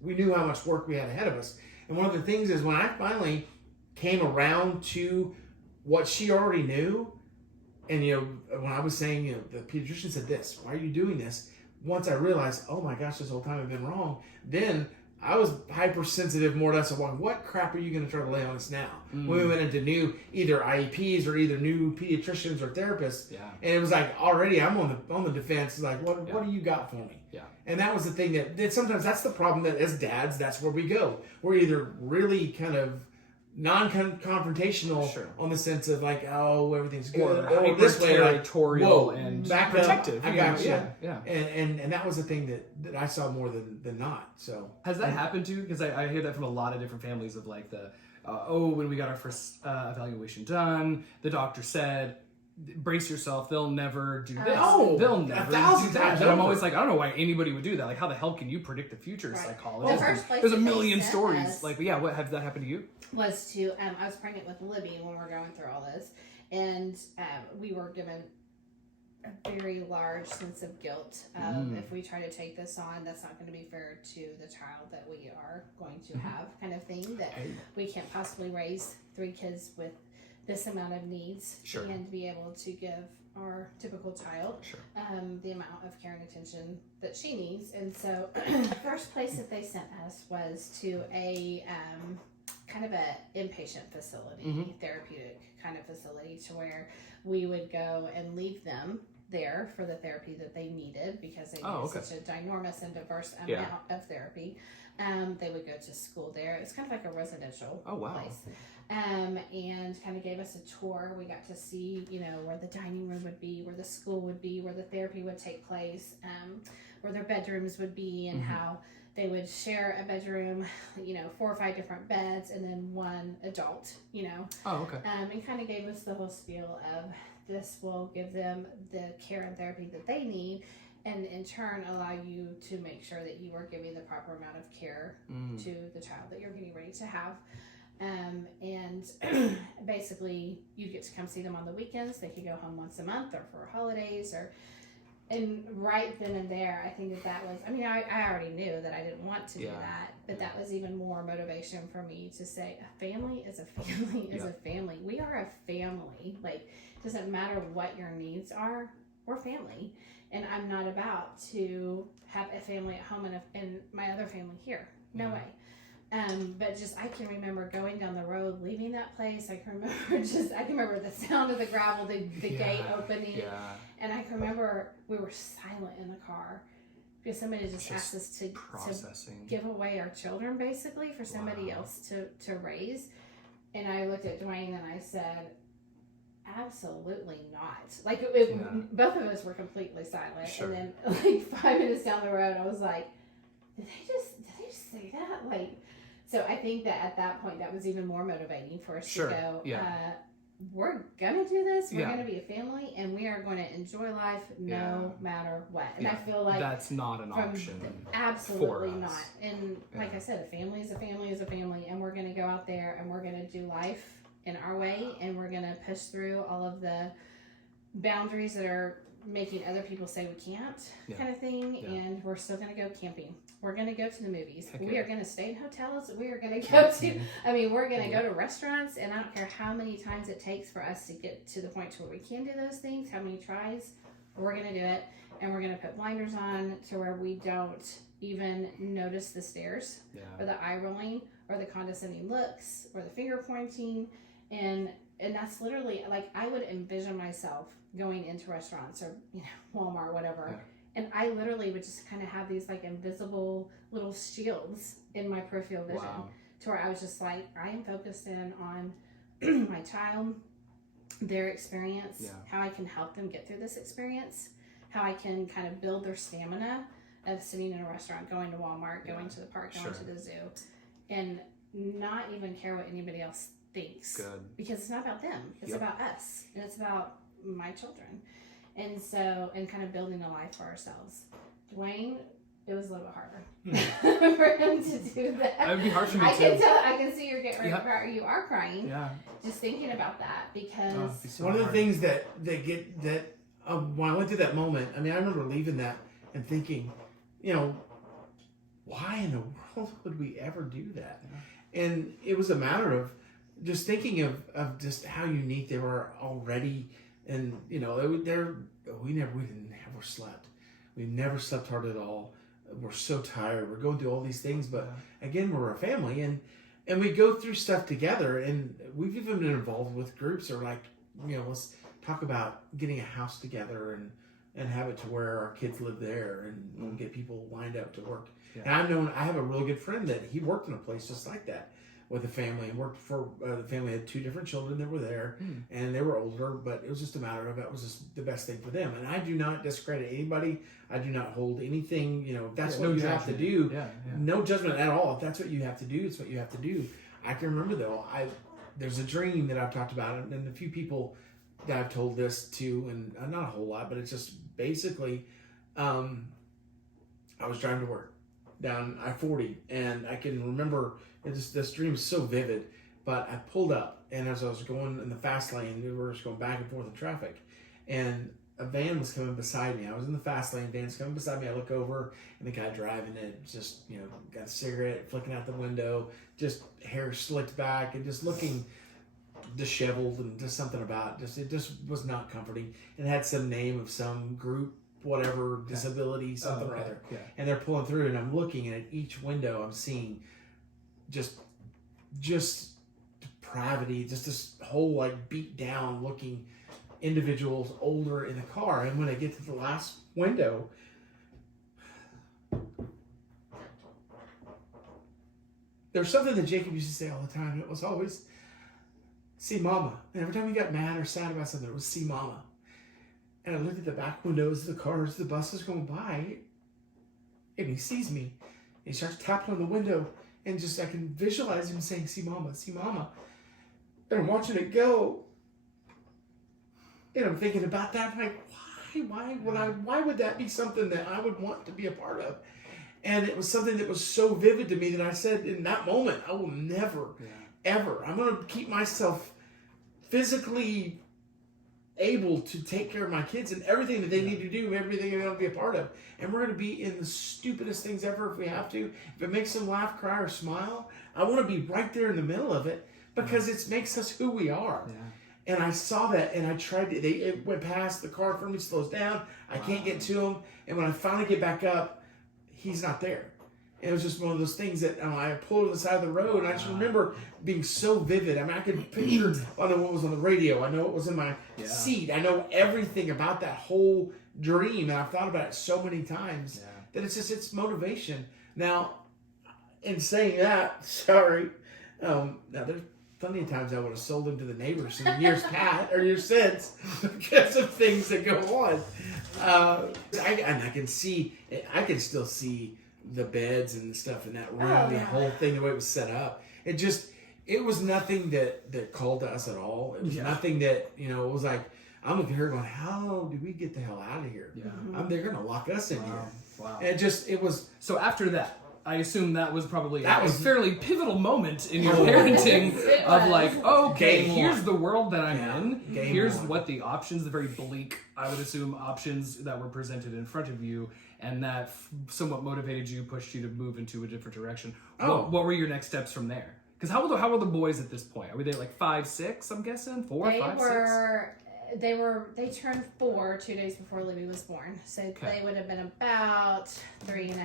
we knew how much work we had ahead of us. And one of the things is when I finally came around to what she already knew, and you know, when I was saying, you know, the pediatrician said this, why are you doing this? Once I realized, oh my gosh, this whole time I've been wrong, then I was hypersensitive more or less of what crap are you going to try to lay on us now? When we went into new either IEPs or either new pediatricians or therapists, and it was like already I'm on the defense. It's like what do you got for me? And that was the thing that sometimes that's the problem that as dads that's where we go. We're either really kind of non-confrontational on the sense of like, oh, everything's good, or this way, territorial and back protective. Up, I got you. Yeah. And that was the thing that I saw more than not. So has that happened to you? Because I hear that from a lot of different families of like the when we got our first evaluation done, the doctor said, brace yourself, they'll never do this. They'll never do that. And I'm always like, I don't know why anybody would do that. Like, how the hell can you predict the future as psychologists? Well, there's a million stories. Like, what has that happened to you? Was to I was pregnant with Libby when we were going through all this, and we were given a very large sense of guilt of if we try to take this on, that's not going to be fair to the child that we are going to have, kind of thing, that we can't possibly raise 3 kids with this amount of needs and be able to give our typical child the amount of care and attention that she needs. And so the first place that they sent us was to a kind of a inpatient facility, therapeutic kind of facility, to where we would go and leave them there for the therapy that they needed, because they needed such a ginormous and diverse amount of therapy. They would go to school there. It was kind of like a residential place. And kind of gave us a tour. We got to see, you know, where the dining room would be, where the school would be, where the therapy would take place, where their bedrooms would be, and how they would share a bedroom, you know, 4 or 5 different beds, and then 1 adult, you know. And kind of gave us the whole spiel of this will give them the care and therapy that they need, and in turn allow you to make sure that you are giving the proper amount of care to the child that you're getting ready to have. And basically you get to come see them on the weekends. They could go home once a month or for holidays, and right then and there, I think that was, I mean, I already knew that I didn't want to do that, but that was even more motivation for me to say a family is a family is a family. We are a family. Like, it doesn't matter what your needs are, we're family. And I'm not about to have a family at home and my other family here. No way. But just, I can remember going down the road, leaving that place. I can remember the sound of the gravel, the gate opening. And I can remember we were silent in the car because somebody just asked us to give away our children, basically, for somebody else to raise. And I looked at Dwayne and I said, absolutely not. Like, both of us were completely silent. And then, like, 5 minutes down the road, I was like, did they just say that? Like, so I think that at that point, that was even more motivating for us to go, we're going to do this. We're going to be a family, and we are going to enjoy life no matter what. And I feel like that's not an option. Absolutely not. And like I said, a family is a family is a family, and we're going to go out there and we're going to do life in our way, and we're going to push through all of the boundaries that are making other people say we can't, kind of thing. And we're still going to go camping. We're going to go to the movies. We are going to stay in hotels. We are going to go to, I mean, we're going to go to restaurants, and I don't care how many times it takes for us to get to the point to where we can do those things, how many tries, we're going to do it. And we're going to put blinders on to where we don't even notice the stares or the eye rolling or the condescending looks or the finger pointing. And that's literally, like, I would envision myself going into restaurants or, you know, Walmart, whatever. And I literally would just kind of have these, like, invisible little shields in my peripheral vision to where I was just like, I am focused in on my child, their experience, how I can help them get through this experience, how I can kind of build their stamina of sitting in a restaurant, going to Walmart, going to the park, going to the zoo, and not even care what anybody else thinks. Because it's not about them. It's about us. And it's about my children. And so, and kind of building a life for ourselves. Dwayne, it was a little bit harder for him to do that. That would be hard for me I too. can tell. I can see you're getting ready Yeah. to cry. You are crying. Yeah. Just thinking about that because Oh, it'd be so One of the hard. things that when I went through that moment, I mean, I remember leaving that and thinking, you know, why in the world would we ever do that? Yeah. And it was a matter of just thinking of just how unique they were already, and we never slept. We never slept hard at all. We're so tired. We're going through all these things, but again, we're a family, and we go through stuff together, and we've even been involved with groups or like, let's talk about getting a house together and have it to where our kids live there, and we'll get people lined up to work. Yeah. And I have a really good friend that he worked in a place just like that with a family, and worked for the family had 2 different children that were there, and they were older, but it was just a matter of that was just the best thing for them. And I do not discredit anybody. I do not hold anything, if that's what you have to do. Yeah. No judgment at all. If that's what you have to do, it's what you have to do. I can remember though, there's a dream that I've talked about, and a few people that I've told this to, and not a whole lot, but it's just basically, I was driving to work down I-40, and I can remember this dream is so vivid. But I pulled up, and as I was going in the fast lane, we were just going back and forth in traffic, and a van was coming beside me. I was in the fast lane, van's coming beside me. I look over, and the guy driving it just, got a cigarette, flicking out the window, just hair slicked back, and just looking disheveled, and just something about it just was not comforting. It had some name of some group, whatever, disability, something or other. Yeah. And they're pulling through, and I'm looking, and at each window I'm seeing just depravity, just this whole like beat down looking individuals older in the car. And when I get to the last window, there's something that Jacob used to say all the time. It was always, see mama. And every time he got mad or sad about something, it was see mama. And I looked at the back windows of the cars, the buses going by, and he sees me. He starts tapping on the window, and just I can visualize him saying, see mama, see mama. And I'm watching it go. And I'm thinking about that. I'm like, why would that be something that I would want to be a part of? And it was something that was so vivid to me that I said in that moment, I will never, ever. I'm going to keep myself physically able to take care of my kids and everything that they need to do, everything they want to be a part of. And we're going to be in the stupidest things ever if we have to. If it makes them laugh, cry, or smile, I want to be right there in the middle of it because it makes us who we are. Yeah. And I saw that, and I tried to, it went past, the car for me slows down, I can't get to him, and when I finally get back up, he's not there. It was just one of those things that I pulled to the side of the road, and I just remember being so vivid. I mean, I could picture, I know what was on the radio, I know what was in my seat, I know everything about that whole dream, and I've thought about it so many times that it's motivation. Now, in saying that, sorry, now there's plenty of times I would have sold them to the neighbors in years past or years since because of things that go on. I can still see the beds and stuff in that room, the whole thing, the way it was set up. It was nothing that called to us at all. It was nothing that, it was like, I'm looking at her going, how do we get the hell out of here? Yeah. They're going to lock us in here. Wow. And it was. So after that, I assume that was probably a fairly pivotal moment in your parenting of like, okay, here's the world that I'm in. Here's what the options, the very bleak, I would assume, options that were presented in front of you, and that somewhat motivated you, pushed you to move into a different direction. What were your next steps from there? Because how old were the boys at this point? Were they like 5, 6, I'm guessing? 4, 5, 6? They turned 4 2 days before Libby was born. So they would have been about 3.5.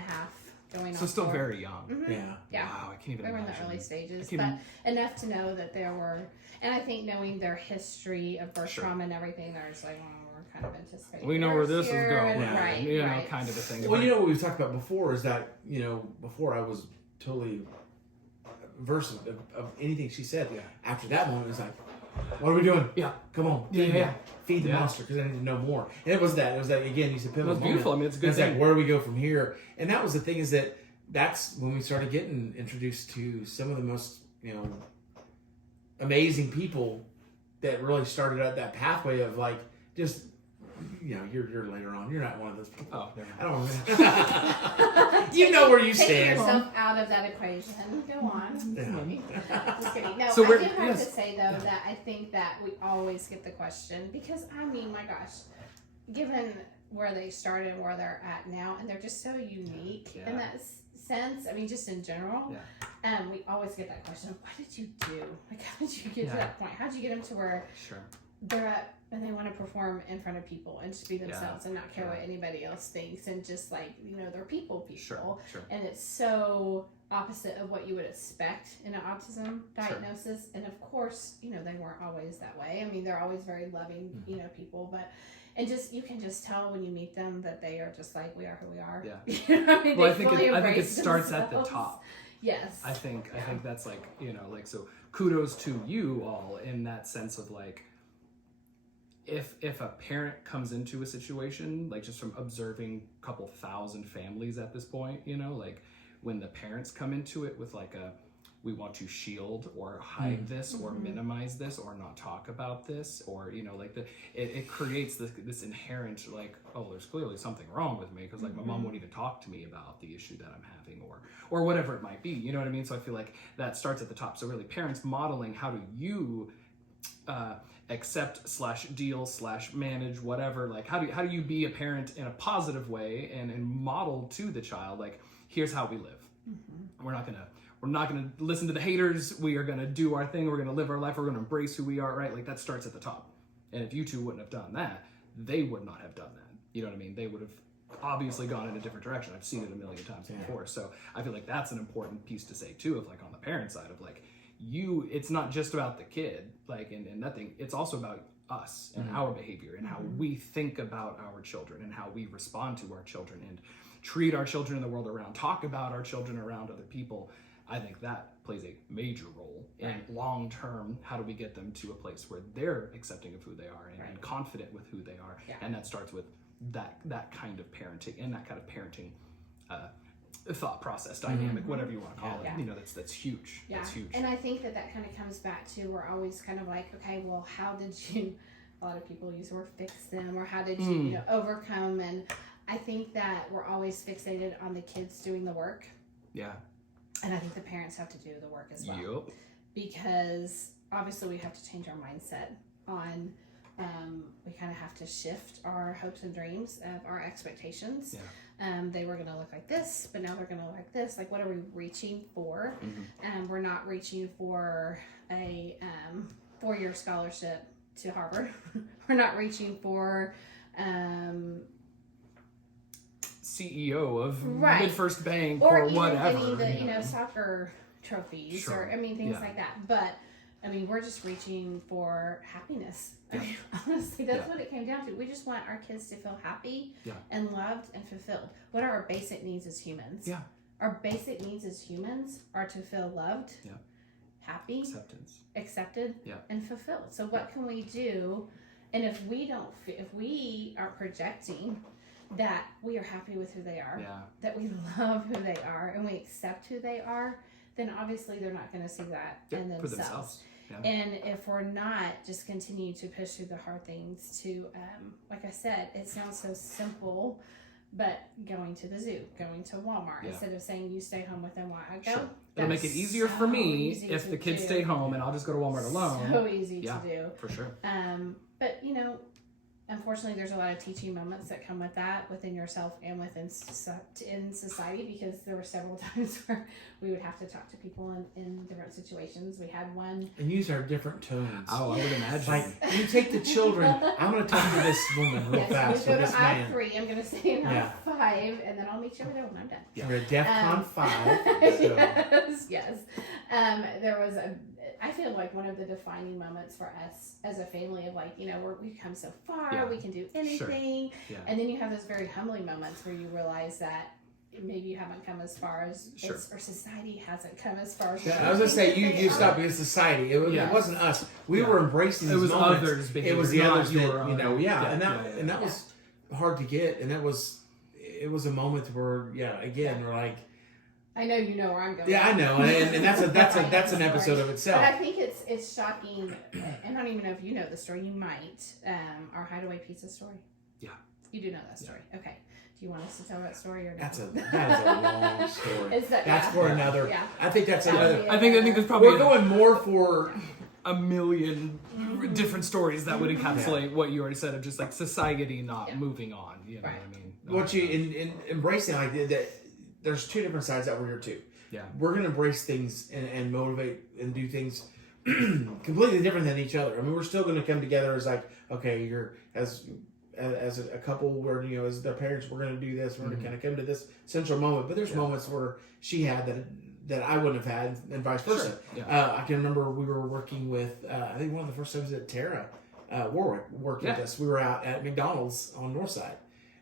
So still very young. Mm-hmm. Yeah. Wow, I can't even They were in imagine. the early stages, but enough to know that there were, and I think knowing their history of birth trauma and everything, they're just like, we're kind of anticipating. We know where this is going, right? Kind of a thing. Well, what we've talked about before is that, before I was totally versed of anything she said. Yeah. After that moment, it was like, what are we doing? Yeah. Come on. Feed the monster, because I need to know more. And it was that again, you said pivotal moment. It was beautiful. I mean, it's a good thing. Like, where do we go from here? And that was the thing, is that's when we started getting introduced to some of the most, amazing people that really started out that pathway of like, just you're later on. You're not one of those people. Oh, never mind. I don't. You know where you Taking stand. yourself out of that equation. Go on. Yeah. Just kidding. No, So I we're- do have yes. to say though that I think that we always get the question because I mean, my gosh, given where they started and where they're at now, and they're just so unique Yeah. in that sense. I mean, just in general, we always get that question of what did you do? Like, how did you get to that point? How did you get them to where Sure. they're at and they want to perform in front of people and just be themselves and not care what anybody else thinks and just like they're people. Sure. And it's so opposite of what you would expect in an autism diagnosis. And of course, they weren't always that way. I mean, they're always very loving, people, but and just you can just tell when you meet them that they are just like we are who we are. Yeah. I mean, Well, I think it starts at the top. Yes. I think that's like so kudos to you all in that sense of like if a parent comes into a situation, like just from observing a couple thousand families at this point, like when the parents come into it with like we want to shield or hide this or minimize this or not talk about this or like it creates this inherent like, oh, there's clearly something wrong with me because like my mom won't even talk to me about the issue that I'm having or whatever it might be, you know what I mean? So I feel like that starts at the top. So really parents modeling how do you accept / deal / manage whatever, like how do you be a parent in a positive way and model to the child like here's how we live. We're not gonna listen to the haters. We are gonna do our thing. We're gonna live our life. We're gonna embrace who we are, right? Like that starts at the top. And if you two wouldn't have done that, they would not have done that. You know what I mean? They would have obviously gone in a different direction. I've seen it a million times before. So I feel like that's an important piece to say too, of like on the parent side of like it's not just about the kid, like and nothing. It's also about us and our behavior and how we think about our children and how we respond to our children and treat our children in the world around, talk about our children around other people. I think that plays a major role in long term. How do we get them to a place where they're accepting of who they are and confident with who they are? And that starts with that kind of parenting and that kind of parenting thought process dynamic, whatever you want to call it. That's huge. Yeah. That's huge. And I think that kind of comes back to we're always kind of like, okay, well, how did you? A lot of people use the word fix them, or how did you, overcome? And I think that we're always fixated on the kids doing the work. Yeah. And I think the parents have to do the work as well. Yep. Because obviously we have to change our mindset on, we kind of have to shift our hopes and dreams of our expectations. Yeah. They were going to look like this, but now they're going to look like this. Like, what are we reaching for? We're not reaching for a 4-year scholarship to Harvard. We're not reaching for CEO of Mid-First Bank or whatever. Or even getting the soccer trophies or things like that. But I mean, we're just reaching for happiness. I mean, honestly, that's what it came down to. We just want our kids to feel happy and loved and fulfilled. What are our basic needs as humans? Yeah. Our basic needs as humans are to feel loved, happy, accepted, and fulfilled. So what can we do? And if we are projecting that we are happy with who they are, that we love who they are, and we accept who they are, then obviously they're not going to see that in themselves. And if we're not just continue to push through the hard things to, like I said, it sounds so simple, but going to the zoo, going to Walmart, instead of saying you stay home with them while I go. It'll make it easier for me if the kids stay home and I'll just go to Walmart alone. So easy to do. For sure. But unfortunately, there's a lot of teaching moments that come with that within yourself and within in society, because there were several times where we would have to talk to people in different situations. We had one. And use our different tones. Oh, I would imagine. Like, you take the children. I'm going to talk to this woman real fast. Go Or to this man. I3. I'm going to say I5, and then I'll meet you over there when I'm done. Yeah. We're at DEFCON 5. So. Yes. There was I feel like one of the defining moments for us as a family of like, we've come so far, we can do anything. Sure. And then you have those very humbling moments where you realize that maybe you haven't come as far as or society hasn't come as far as I was going to say, you stopped being society. It wasn't us. We were embracing these moments. Others. It was the others that, and that was hard to get. And it was a moment where, we're like, I know you know where I'm going. Yeah, I know, and that's an episode of itself. But I think it's shocking, and I don't even know if you know the story. You might. Our Hideaway Pizza story. Yeah. You do know that story. Okay. Do you want us to tell that story or no? That is a long story. That's for another. Yeah. I think that's another. I think there's probably We're going more for a million different stories that would encapsulate what you already said of just like society not moving on. You know what I mean? What you in embracing like that. There's two different sides that we're here too. Yeah. We're gonna embrace things and motivate and do things completely different than each other. I mean, we're still gonna come together as like, okay, you're as a couple where, you know, as their parents, we're going to do this, we're going to kind of come to this central moment. But there's moments where she had that I wouldn't have had, and vice versa. Sure. Yeah. I can remember we were working with, I think one of the first times that Tara Warwick worked with us. We were out at McDonald's on Northside.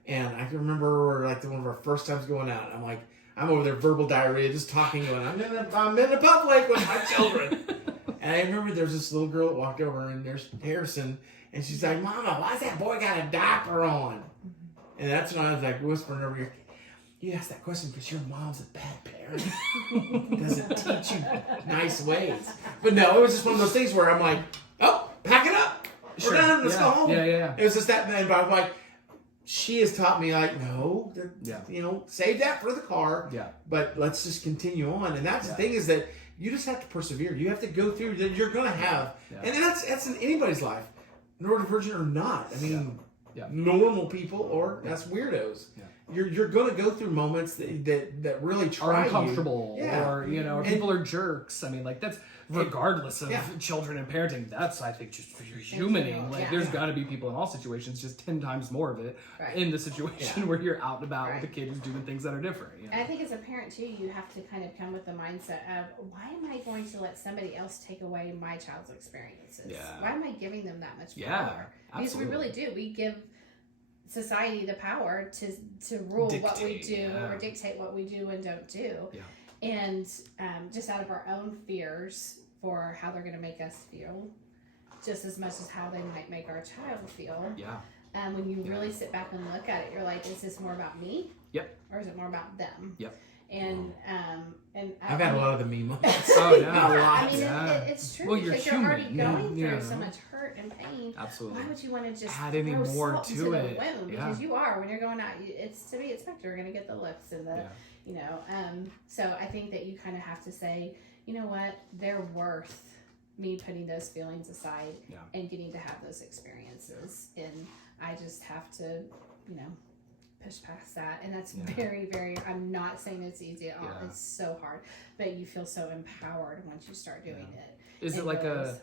And I can remember like one of our first times going out. I'm like, I'm over there verbal diarrhea, just talking, going, I'm in the public with my children. And I remember there's this little girl that walked over, and there's Harrison. And she's like, Mama, why's that boy got a diaper on? And that's when I was like whispering over here, you asked that question because your mom's a bad parent. Doesn't teach you nice ways. But no, it was just one of those things where I'm like, oh, pack it up. We're done. Let's go home. Yeah. It was just that, man. But I'm like, she has taught me like, no, you know, save that for the car. Yeah. But let's just continue on. And that's the thing is that you just have to persevere. You have to go through that. You're going to have. Yeah. And that's in anybody's life. Neurodivergent or not. I mean, normal people or that's weirdos. Yeah. You're going to go through moments that really try are uncomfortable you. Or, you know, people are jerks. I mean, like that's regardless of children and parenting. That's, I think, just humaning. Like there's got to be people in all situations, just 10 times more of it in the situation where you're out and about with a kid who's doing things that are different. You know? I think as a parent too, you have to kind of come with the mindset of, why am I going to let somebody else take away my child's experiences? Yeah. Why am I giving them that much power? Yeah, because we really do. We give society the power to rule what we do or dictate what we do and don't do. Yeah. And just out of our own fears for how they're going to make us feel, just as much as how they might make our child feel. Yeah. When you really sit back and look at it, you're like, is this more about me? Yep. Or is it more about them? Yep. And I've had a lot of the me moments. Oh yeah, I mean, it's true because you're already going through so much hurt and pain. Absolutely. Why would you want to just add any more salt to into it? The wound? Because you are, when you're going out, it's to be expected. You're going to get the looks and the, you know. So I think that you kind of have to say, you know what, they're worth me putting those feelings aside and getting to have those experiences. And I just have to, you know, push past that. And that's very, very, I'm not saying it's easy at all. It's so hard, but you feel so empowered once you start doing it. Is it like a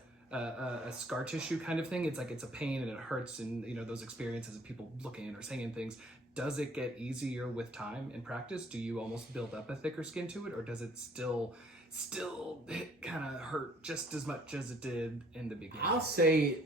scar tissue kind of thing? It's like it's a pain and it hurts, and you know those experiences of people looking or saying things. Does it get easier with time and practice? Do you almost build up a thicker skin to it, or does it still kind of hurt just as much as it did in the beginning? I'll say,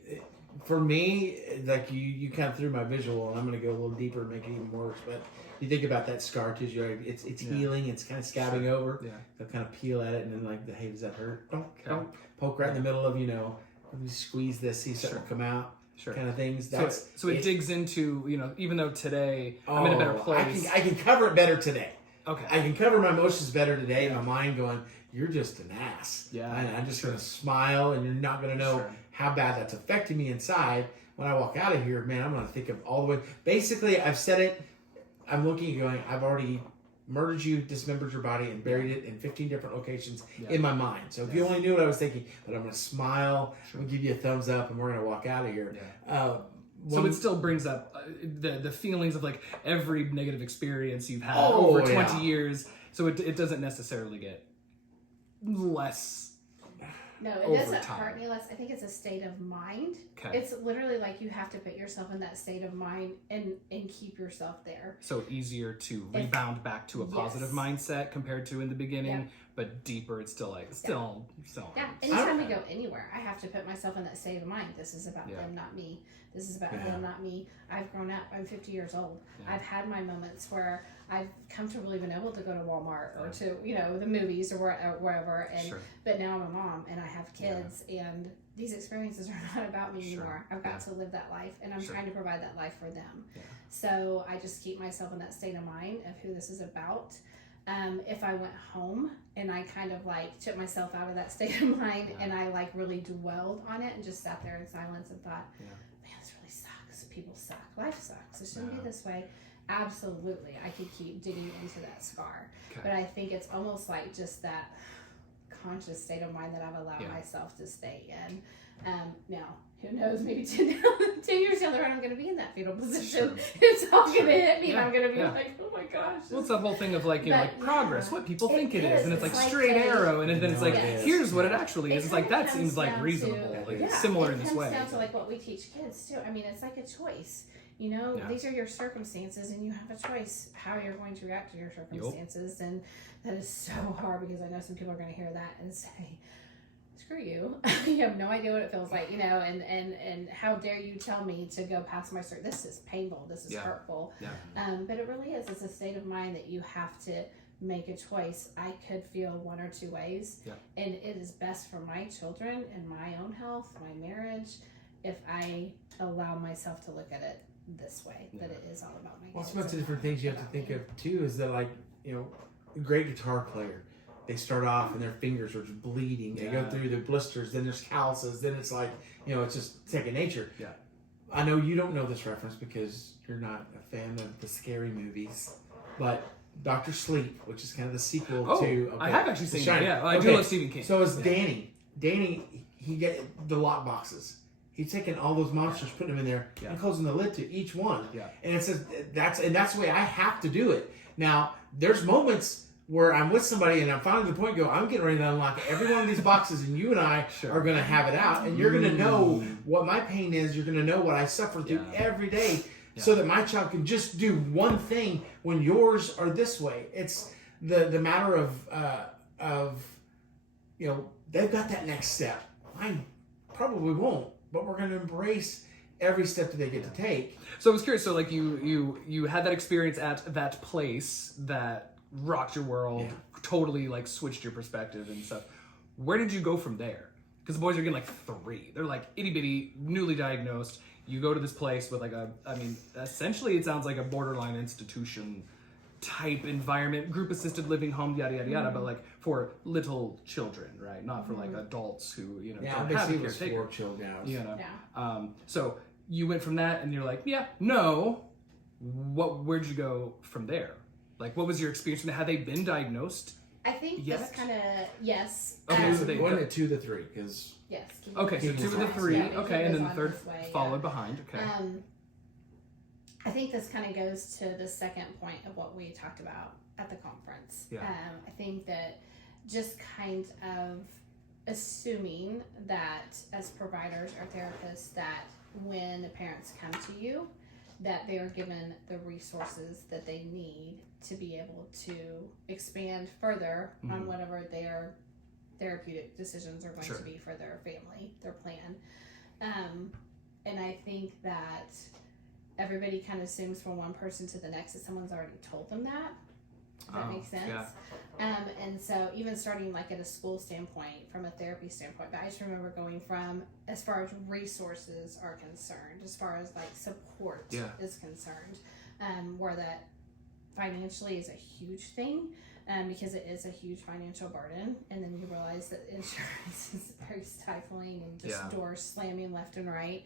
for me, like you kind of threw my visual, and I'm going to go a little deeper and make it even worse. But you think about that scar tissue, it's healing, it's kind of scabbing over. Yeah. They'll kind of peel at it, and then like, hey, does that hurt? Don't poke right in the middle of, you know, let me squeeze this, see something come out. Kind of things. So it digs into, you know, even though today I'm in a better place. I can cover it better today. Okay. I can cover my emotions better today. My mind going, you're just an ass. Yeah. And I'm just going to smile, and you're not going to know how bad that's affecting me inside. When I walk out of here, man, I'm going to think of all the way. Basically, I've said it. I'm looking and going, I've already murdered you, dismembered your body, and buried it in 15 different locations in my mind. So if you only knew what I was thinking, but I'm going to smile, I'm going to give you a thumbs up, and we're going to walk out of here. Yeah. So it still brings up the feelings of like every negative experience you've had over 20 years. So it doesn't necessarily get less. No, it doesn't hurt me less. I think it's a state of mind. Okay. It's literally like you have to put yourself in that state of mind and keep yourself there. So easier to rebound back to a positive mindset compared to in the beginning, but deeper. It's still like still. Yeah. Anytime we go anywhere, I have to put myself in that state of mind. This is about them, not me. This is about them, not me. I've grown up. I'm 50 years old. Yeah. I've had my moments where I've comfortably been able to go to Wal-Mart or to, you know, the movies or wherever. And but now I'm a mom and I have kids, and these experiences are not about me anymore. I've got to live that life, and I'm trying to provide that life for them. Yeah. So I just keep myself in that state of mind of who this is about. If I went home and I kind of like took myself out of that state of mind and I like really dwelled on it and just sat there in silence and thought, man, this really sucks. People suck. Life sucks. It shouldn't be this way. Absolutely. I could keep digging into that scar. Okay. But I think it's almost like just that conscious state of mind that I've allowed myself to stay in. Now, who knows, maybe 10 years down the road, I'm going to be in that fetal position. Sure. It's all going to hit me, and I'm going to be like, oh my gosh. Well, it's that whole thing of like, you know, like progress, what people think it is. And it's like straight arrow, and then it's like, here's what it actually is. It's like, that seems like reasonable, like similar in this way. It comes down to like what we teach kids too. I mean, it's like a choice. You know, these are your circumstances, and you have a choice how you're going to react to your circumstances. And that is so hard because I know some people are going to hear that and say, screw you. You have no idea what it feels like, you know, and how dare you tell me to go past my this is painful, this is hurtful. But it really is. It's a state of mind that you have to make a choice. I could feel one or two ways, and it is best for my children and my own health, my marriage, if I allow myself to look at it this way, that it is all about my Well, it's a bunch of different things you have to think of too, is that like, you know, a great guitar player, they start off and their fingers are just bleeding. They go through the blisters, then there's calluses, then it's like, you know, it's just second nature. Yeah. I know you don't know this reference because you're not a fan of the scary movies, but Dr. Sleep, which is kind of the sequel to... Okay, I have actually seen it. Yeah, I do love Stephen King. So it's Danny. Danny, he get the lock boxes. He's taking all those monsters, putting them in there, and closing the lid to each one. Yeah. And it says that's the way I have to do it. Now, there's moments where I'm with somebody and I'm finally to the point I'm getting ready to unlock every one of these boxes, and you and I are going to have it out, and you're going to know what my pain is. You're going to know what I suffer through every day, so that my child can just do one thing when yours are this way. It's the matter of you know, they've got that next step. Mine probably won't, but we're going to embrace every step that they get to take. So I was curious. So like you had that experience at that place that rocked your world, totally like switched your perspective and stuff. Where did you go from there? Because the boys are getting like 3. They're like itty bitty, newly diagnosed. You go to this place with like essentially it sounds like a borderline institution type environment, group assisted living home, yada yada yada, but like for little children, right? Not for like adults who, you know, don't have a caretaker. 4 children. You know. So you went from that and you're like, where'd you go from there? Like, what was your experience? Had they been diagnosed? I think this kind of, yes. Okay, so they went at 2 to 3, because... Yes. Okay, so 2 to the 3, okay, and then the third followed behind, okay. I think this kind of goes to the second point of what we talked about at the conference. Yeah. I think that just kind of assuming that as providers or therapists, that when the parents come to you, that they are given the resources that they need to be able to expand further on whatever their therapeutic decisions are going to be for their family, their plan. And I think that everybody kind of assumes from one person to the next that someone's already told them that. Does that make sense? Yeah. And so even starting like at a school standpoint, from a therapy standpoint, but I just remember going from, as far as resources are concerned, as far as like support is concerned, where that financially is a huge thing, because it is a huge financial burden. And then you realize that insurance is very stifling and just doors slamming left and right.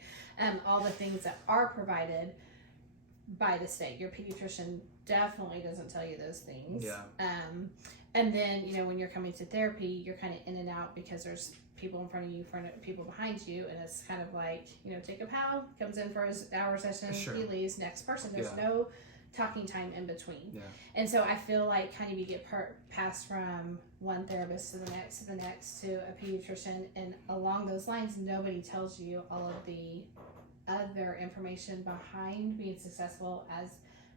All the things that are provided by the state. Your pediatrician definitely doesn't tell you those things. Yeah. And then, you know, when you're coming to therapy, you're kind of in and out because there's people in front of you, people behind you, and it's kind of like, you know, Jacob Howell comes in for his hour session, he leaves, next person. There's no talking time in between. Yeah. And so I feel like kind of you get passed from one therapist to the next to a pediatrician, and along those lines, nobody tells you all of the other information behind being successful as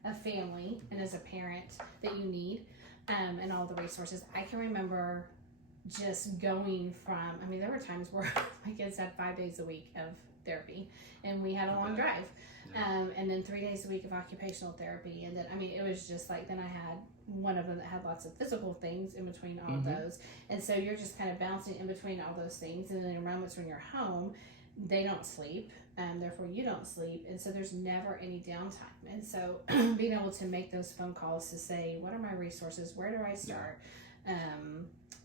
a family and as a parent that you need, and all the resources. I can remember just going from, I mean, there were times where my kids had 5 days a week of therapy, and we had a long drive. And then 3 days a week of occupational therapy. And then, I mean, it was just like, then I had one of them that had lots of physical things in between all of those. And so you're just kind of bouncing in between all those things. And then in moments when you're home, they don't sleep. therefore you don't sleep, and so there's never any downtime. And so being able to make those phone calls to say, what are my resources, where do I start,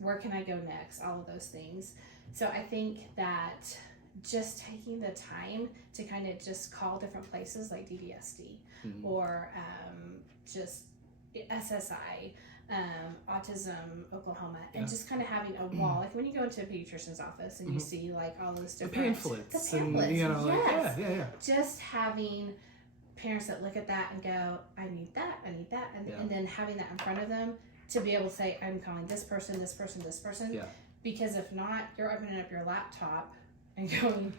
where can I go next, all of those things. So I think that just taking the time to kind of just call different places like DBSD or just SSI, Autism Oklahoma, and just kind of having a wall, like when you go into a pediatrician's office and you see like all those different pamphlets, and you know, yes. like, Just having parents that look at that and go, I need that, and then having that in front of them to be able to say, I'm calling this person, because if not, you're opening up your laptop and going,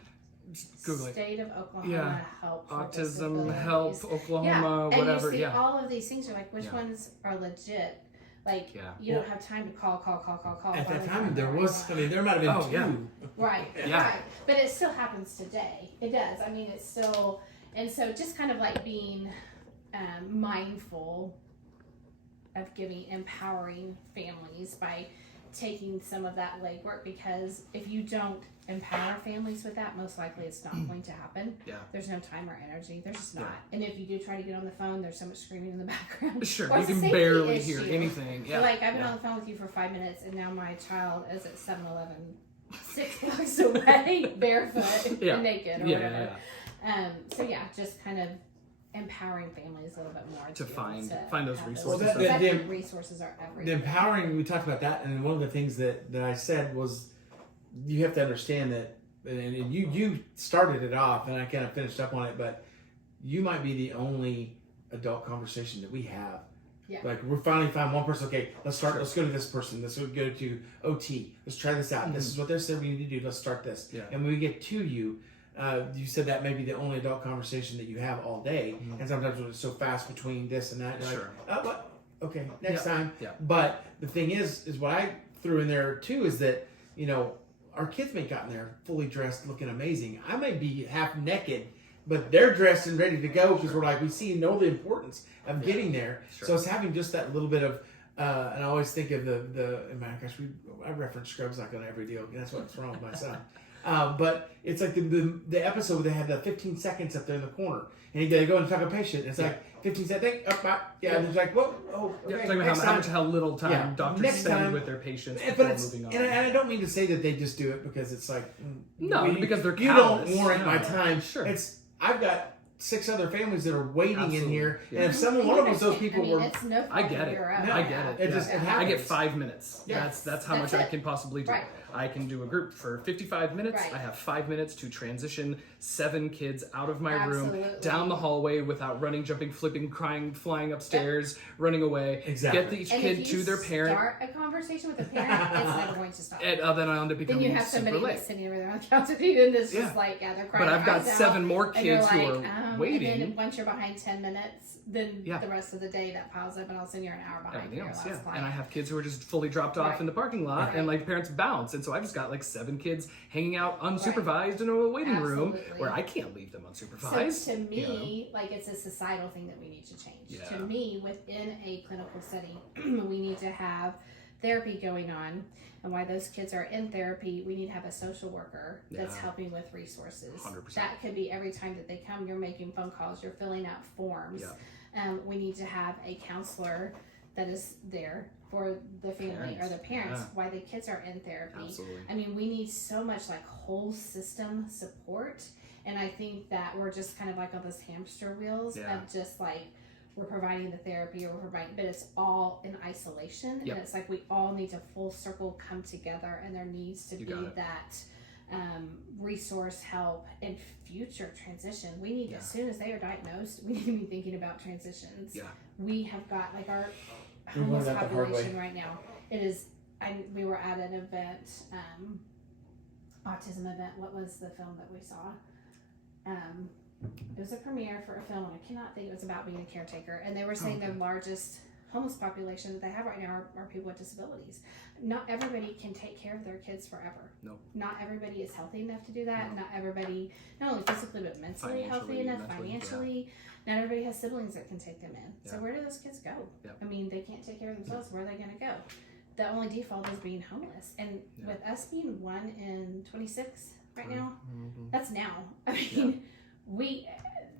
Google state of Oklahoma help for autism disabilities. help Oklahoma, and whatever. you see all of these things. You're like, which ones are legit? Like, you don't have time to call. At that time, there was, I mean, there might have been two. Right, right. But it still happens today. It does. I mean, it's still, and so just kind of like being mindful of empowering families by taking some of that legwork, because if you don't empower families with that, most likely it's not going to happen. There's no time or energy. There's just not. And if you do try to get on the phone, there's so much screaming in the background. Sure, or you can barely hear anything. Like, I've been on the phone with you for 5 minutes, and now my child is at 7-Eleven 6 blocks away, barefoot and naked or whatever. So just kind of empowering families a little bit more to find those resources. Well, the resources are everything. The empowering, we talked about that, and one of the things that I said was, you have to understand that, and you started it off, and I kind of finished up on it, but you might be the only adult conversation that we have. Like, we're finally find one person. Okay, let's start. Let's go to this person. Let's go to OT. Let's try this out. This is what they said we need to do. Let's start this. And when we get to you, you said that may be the only adult conversation that you have all day, and sometimes it's so fast between this and that. You're like, what? Okay, next time. But the thing is what I threw in there too is that, you know, our kids may have gotten there fully dressed, looking amazing. I may be half naked, but they're dressed and ready to go because we're like, we see and know the importance of getting there. So it's having just that little bit of, and I always think of I reference Scrubs like on every deal. That's what's wrong with my son. But it's like the episode where they had the 15 seconds up there in the corner, and you gotta go and talk to a patient. It's like 15 seconds. And it's like, whoa, okay. Talking about how little time doctors spend with their patients before moving on. And I don't mean to say that they just do it because it's like, because they're you callous. don't warrant my time. Sure. I've got 6 other families that are waiting in here, and if one of those people were, I get it. I get it. It happens. I get 5 minutes. That's how much I can possibly do. Right. I can do a group for 55 minutes. I have 5 minutes to transition 7 kids out of my room, down the hallway without running, jumping, flipping, crying, flying upstairs, running away. Exactly. Get each kid to their parent. Start a conversation with a parent, it's never going to stop. And then I end up becoming then you have super somebody late. that's sitting over there on the couch with you, and it's just like, they're crying. But I've got 7 more kids who like, are waiting. And then once you're behind 10 minutes, then the rest of the day that piles up, and all of a sudden you're an hour behind. Everything else, And I have kids who are just fully dropped off in the parking lot, and like parents bounce, and so I've just got like 7 kids hanging out unsupervised in a waiting room where I can't leave them unsupervised. So to me, like, it's a societal thing that we need to change. To me, within a clinical setting, we need to have therapy going on, and while those kids are in therapy, we need to have a social worker that's helping with resources. 100%. That could be every time that they come, you're making phone calls, you're filling out forms. We need to have a counselor that is there for the family or the parents while the kids are in therapy. Absolutely. I mean, we need so much like whole system support, and I think that we're just kind of like on those hamster wheels of just like, we're providing the therapy, or we're providing, but it's all in isolation. And it's like we all need to full circle come together, and there needs to be that resource, help, and future transition. We need as soon as they are diagnosed, we need to be thinking about transitions. We have got like our homeless population right now. It is. We were at an event, autism event. What was the film that we saw? It was a premiere for a film, and I cannot think. It was about being a caretaker, and they were saying the largest homeless population that they have right now are people with disabilities. Not everybody can take care of their kids forever. No. Not everybody is healthy enough to do that. No. Not everybody, not only physically but mentally healthy enough, financially. Not everybody has siblings that can take them in. So where do those kids go? I mean, they can't take care of themselves. Where are they going to go? The only default is being homeless. And with us being 1 in 26 right now. That's now. I mean,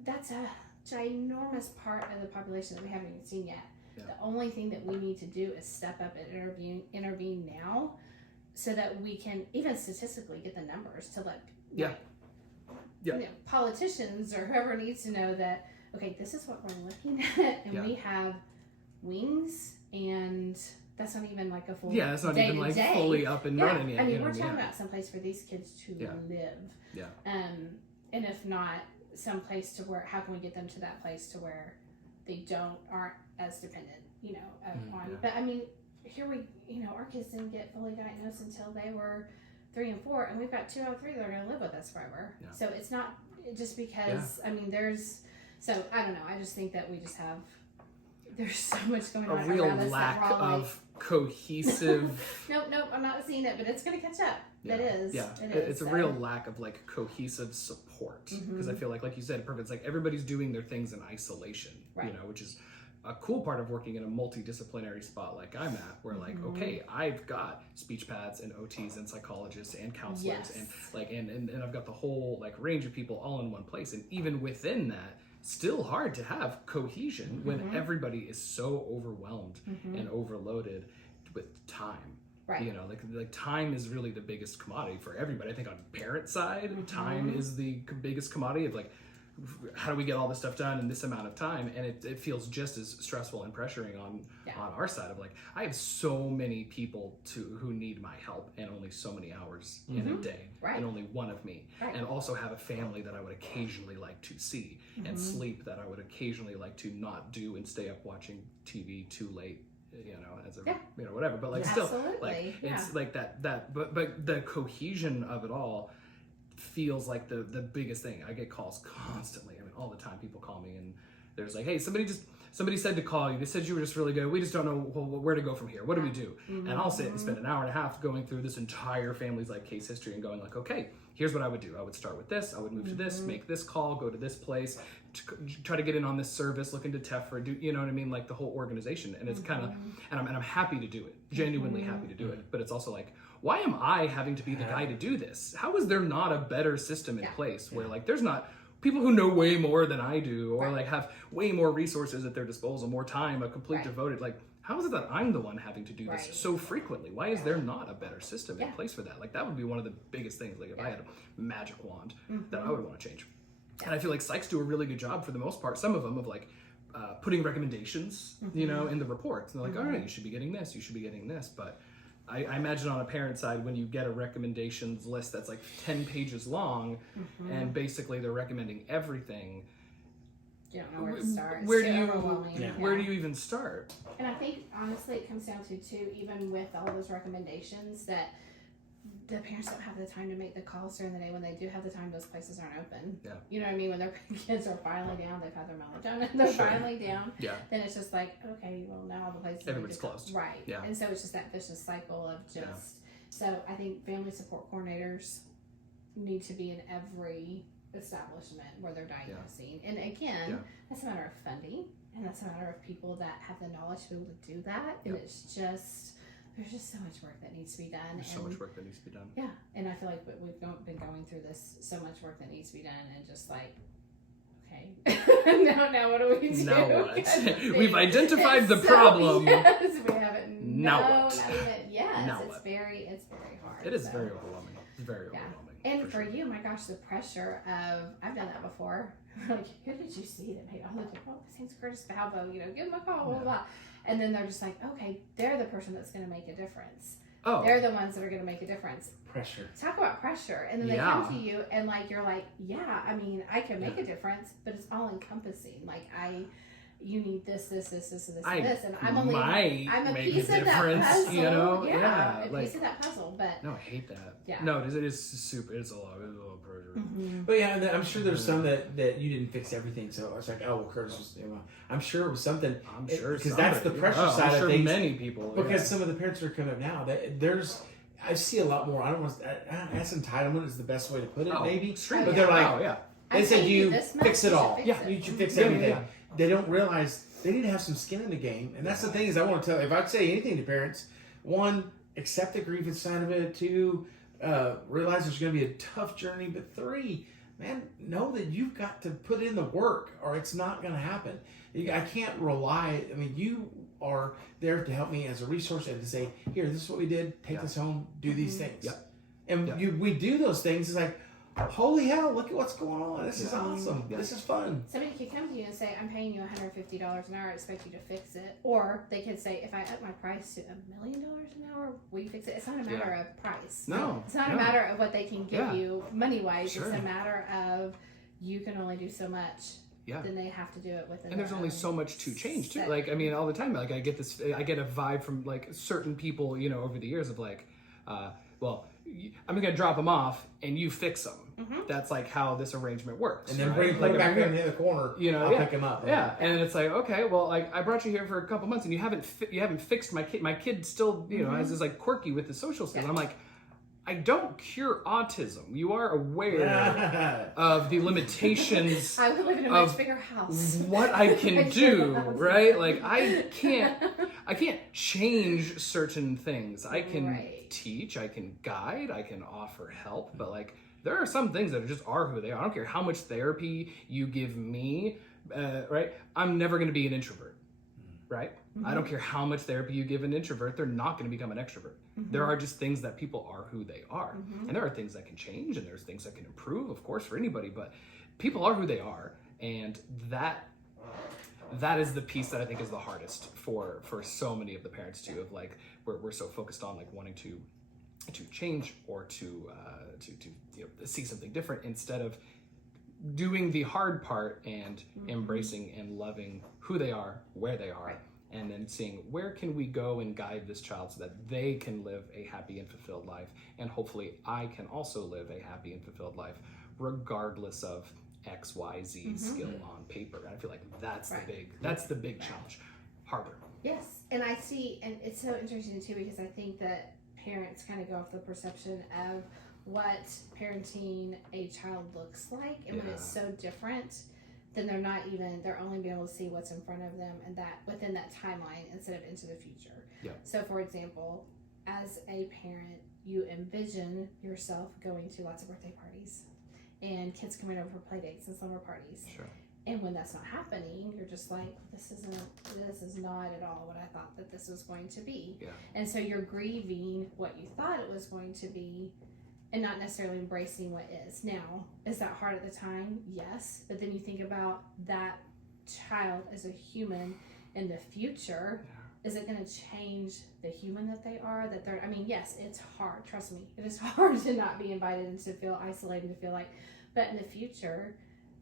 that's a ginormous part of the population that we haven't even seen yet. Yeah. The only thing that we need to do is step up and intervene now, so that we can even statistically get the numbers to let politicians or whoever needs to know that, okay, this is what we're looking at, and we have wings, and that's not even like a full it's not even like fully up and running yet. I mean, we're talking about someplace for these kids to live. Yeah. And if not, someplace to where, how can we get them to that place to where they aren't as dependent, on. But I mean, here our kids didn't get fully diagnosed until they were 3 and 4, and we've got 2 out of 3 that are going to live with us forever. Yeah. So it's not just because, I mean, so I don't know. I just think that there's so much going on around us. A real lack of cohesive. Nope, I'm not seeing it, but it's going to catch up. Yeah. It is. Yeah, it's a real lack of like cohesive support, because I feel like you said, perfect. It's like everybody's doing their things in isolation, which is a cool part of working in a multidisciplinary spot like I'm at, where like, okay, I've got speech paths and OTs and psychologists and counselors and like, and I've got the whole like range of people all in one place. And even within that, still hard to have cohesion when everybody is so overwhelmed and overloaded with time. Right. Like time is really the biggest commodity for everybody. I think on parent side, time is the biggest commodity of like, how do we get all this stuff done in this amount of time? And it feels just as stressful and pressuring on our side of like, I have so many people who need my help, and only so many hours in a day, and only one of me, and also have a family that I would occasionally like to see, and sleep that I would occasionally like to not do and stay up watching TV too late, as a whatever. But like still, like it's like that. But the cohesion of it all feels like the biggest thing. I get calls constantly. I mean, all the time. People call me and there's like, hey, somebody said to call you. They said you were just really good. We just don't know where to go from here. What do we do? And I'll sit and spend an hour and a half going through this entire family's like case history and going like, okay, here's what I would do. I would start with this. I would move to this, make this call, go to this place, try to get in on this service, look into TEFRA, do you know what I mean? Like the whole organization. And it's kind of, and I'm happy to do it, genuinely happy to do it. But it's also like, why am I having to be the guy to do this? How is there not a better system in place where like there's not people who know way more than I do, or like have way more resources at their disposal, more time, a complete devoted, like how is it that I'm the one having to do this so frequently? Why is there not a better system in place for that? Like that would be one of the biggest things. Like if I had a magic wand that I would want to change. And I feel like psychs do a really good job for the most part. Some of them of like putting recommendations, in the reports. And they're like, all right, you should be getting this, you should be getting this. But I imagine on a parent side, when you get a recommendations list that's like 10 pages long, and basically they're recommending everything. You don't know where to start. Where do you even start? And I think honestly it comes down to too, even with all those recommendations, that the parents don't have the time to make the calls during the day. When they do have the time, those places aren't open. Yeah. You know what I mean? When their kids are finally down, they've had their melatonin, they're finally down. Yeah. Then it's just like, okay, well now all the places everybody's closed. Right. Yeah. And so it's just that vicious cycle of just. So I think family support coordinators need to be in every establishment where they're diagnosing. And again, that's a matter of funding, and that's a matter of people that have the knowledge to be able to do that. And it's just. There's just so much work that needs to be done. There's so much work that needs to be done. Yeah, and I feel like we've been going through this, so much work that needs to be done, and just like, okay, now what do we do? Now what? We've identified the problem. Yes, we haven't. Now what? Not even, yes, now it's what? very hard. It is very overwhelming. It's very overwhelming. And for you, my gosh, the pressure of, I've done that before. Like, who did you see that made all the difference? Oh, his name's Curtis Balbo, give him a call, blah, blah, blah. And then they're just like, okay, they're the person that's going to make a difference. Oh. They're the ones that are going to make a difference. Pressure. Talk about pressure. And then they come to you and like, you're like, yeah, I mean, I can make a difference, but it's all encompassing. Like you need this, and this. And I'm a piece of that puzzle. Yeah, a piece of that puzzle. But no, I hate that. Yeah. No, it is super. It's a lot of pressure. But yeah, I'm sure there's some that you didn't fix everything. So it's like, oh, well, Curtis was. I'm sure it was something. I'm sure because that's the pressure side of things. Many people. Because some of the parents are coming up now. I see a lot more. I don't want to. Ask entitlement is the best way to put it. Maybe, but they're like, they said you fix it all. Yeah, you should fix everything. Yeah. They don't realize they need to have some skin in the game. And that's the thing is I want to tell, if I'd say anything to parents, 1, accept the grievance side of it. 2, realize there's going to be a tough journey. But 3, man, know that you've got to put in the work or it's not going to happen. I can't rely. I mean, you are there to help me as a resource and to say, here, this is what we did. Take this home. Do these things. Yeah. And we do those things. It's like, holy hell, look at what's going on. This is awesome. This is fun. Somebody could come to you and say, I'm paying you $150 an hour, I expect you to fix it. Or they could say, if I up my price to $1 million an hour, will you fix it? It's not a matter of price. No. It's not a matter of what they can give you money-wise. Sure. It's a matter of you can only do so much. Yeah. Then they have to do it within. And there's only so much to change too. Like, I mean, all the time, like I get a vibe from like certain people, you know, over the years of like, well, I'm gonna drop them off and you fix them. Mm-hmm. That's like how this arrangement works. And then right? bring back in the other corner. You know, I'll pick him up. Right? Yeah, and it's like, okay, well, like I brought you here for a couple months and you haven't fixed my kid. My kid still, you know, is like quirky with the social skills. Yeah. I'm like, I don't cure autism. You are aware of the limitations. I would live in a much bigger house. What I can do, right? Like I can't change certain things. I can teach, I can guide, I can offer help, but like there are some things that just are who they are. I don't care how much therapy you give me, right? I'm never going to be an introvert, right? I don't care how much therapy you give an introvert, they're not going to become an extrovert. There are just things that people are who they are. And there are things that can change and there's things that can improve, of course, for anybody, but people are who they are. And that is the piece that I think is the hardest for so many of the parents too, of like, we're so focused on like wanting to change or to you know, see something different instead of doing the hard part and embracing and loving who they are, where they are. And then seeing where can we go and guide this child so that they can live a happy and fulfilled life. And hopefully I can also live a happy and fulfilled life regardless of X, Y, Z skill on paper. And I feel like that's the big challenge. Harder. Yes. And I see, and it's so interesting too, because I think that parents kind of go off the perception of what parenting a child looks like. And when it's so different, then they're only being able to see what's in front of them and that within that timeline instead of into the future. Yeah. So for example, as a parent, you envision yourself going to lots of birthday parties and kids coming over for play dates and summer parties. Sure. And when that's not happening, you're just like, this is not at all what I thought that this was going to be. Yeah. And so you're grieving what you thought it was going to be and not necessarily embracing what is. Now, is that hard at the time? Yes. But then you think about that child as a human in the future. Is it going to change the human that they are? I mean, yes, it's hard. Trust me. It is hard to not be invited and to feel isolated and to feel like, but in the future,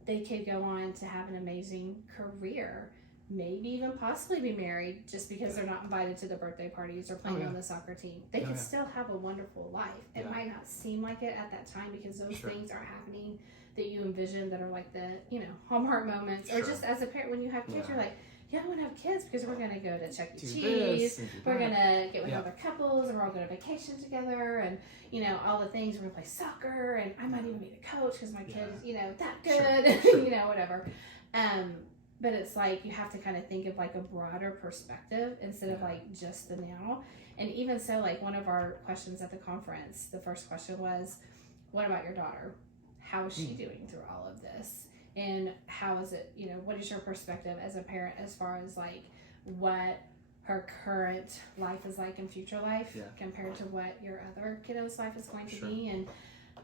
they could go on to have an amazing career, maybe even possibly be married just because they're not invited to the birthday parties or playing on the soccer team. They could still have a wonderful life. It might not seem like it at that time because those things are happening that you envision that are like the, you know, Hallmark moments. Or just as a parent, when you have kids, you're like, yeah, I want to have kids because we're going to go to Chuck E. Cheese. We're going to get with other couples and we're all going to vacation together and, you know, all the things. We're going to play soccer and I might even be the coach because my kid is, you know, that good, you know, whatever. But it's like you have to kind of think of like a broader perspective instead of like just the now. And even so, like one of our questions at the conference, the first question was, what about your daughter? How is she doing through all of this? And how is it, you know, what is your perspective as a parent as far as like what her current life is like in future life compared to what your other kiddo's life is going to be? And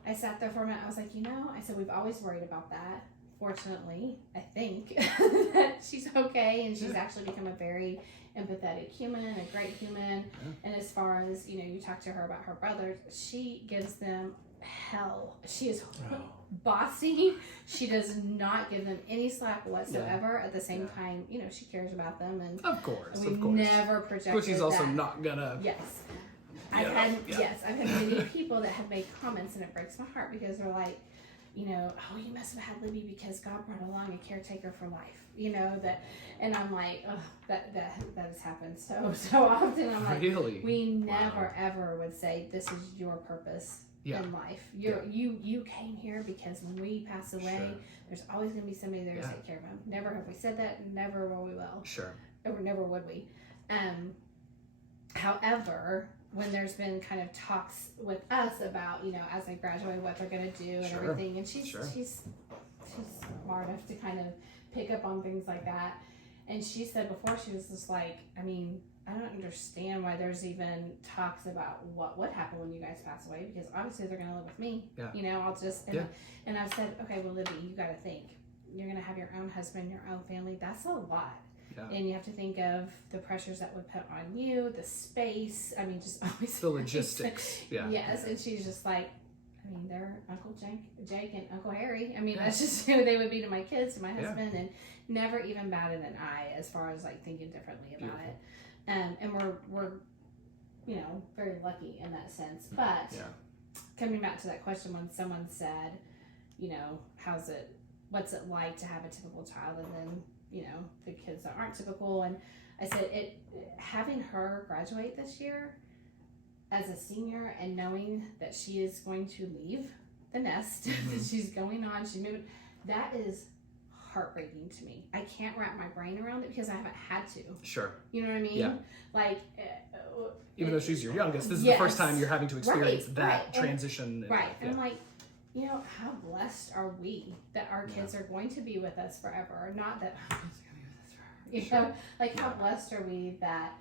I sat there for a minute. I was like, you know, I said, we've always worried about that. Fortunately, I think that she's okay and she's actually become a very empathetic human, a great human. And as far as, you know, you talk to her about her brothers, she gives them hell. She is bossy. She does not give them any slack whatsoever. At the same time, you know, she cares about them, and of course, we've never projected. But she's also that. not gonna. Yes, I've had many people that have made comments, and it breaks my heart because they're like, you know, oh, you must have had Libby because God brought along a caretaker for life. You know that, and I'm like, oh, that has happened so often. I'm like, really? We never ever would say this is your purpose. In life, you came here because when we pass away, there's always going to be somebody there to take care of them. Never have we said that. Never will we will. Sure. Or never would we. However, when there's been kind of talks with us about, you know, as they graduate, what they're going to do and Sure. everything. And she's Sure. smart enough to kind of pick up on things like that. And she said before, she was just like, I mean, I don't understand why there's even talks about what would happen when you guys pass away, because obviously they're going to live with me. Yeah. You know, I'll just, Yeah. and I've said, okay, well, Libby, you got to think. You're going to have your own husband, your own family. That's a lot. Yeah. And you have to think of the pressures that would put on you, the space. I mean, just always The logistics. Yeah. Yes, and she's just like, I mean, they're Uncle Jake and Uncle Harry. I mean, that's just who they would be to my kids, to my husband, and never even batted an eye as far as like thinking differently about it. And we're, you know, very lucky in that sense. But coming back to that question, when someone said, you know, what's it like to have a typical child, and then, you know, the kids that aren't typical, and I said having her graduate this year as a senior and knowing that she is going to leave the nest, that she's going on, she's moving, that is heartbreaking to me. I can't wrap my brain around it because I haven't had to. Sure. You know what I mean? Yeah. Like, even though she's your youngest, this is the first time you're having to experience that transition. Right. And I'm like, you know, how blessed are we that our kids are going to be with us forever? Not that our kids are going to be with us forever. You know, like how blessed are we that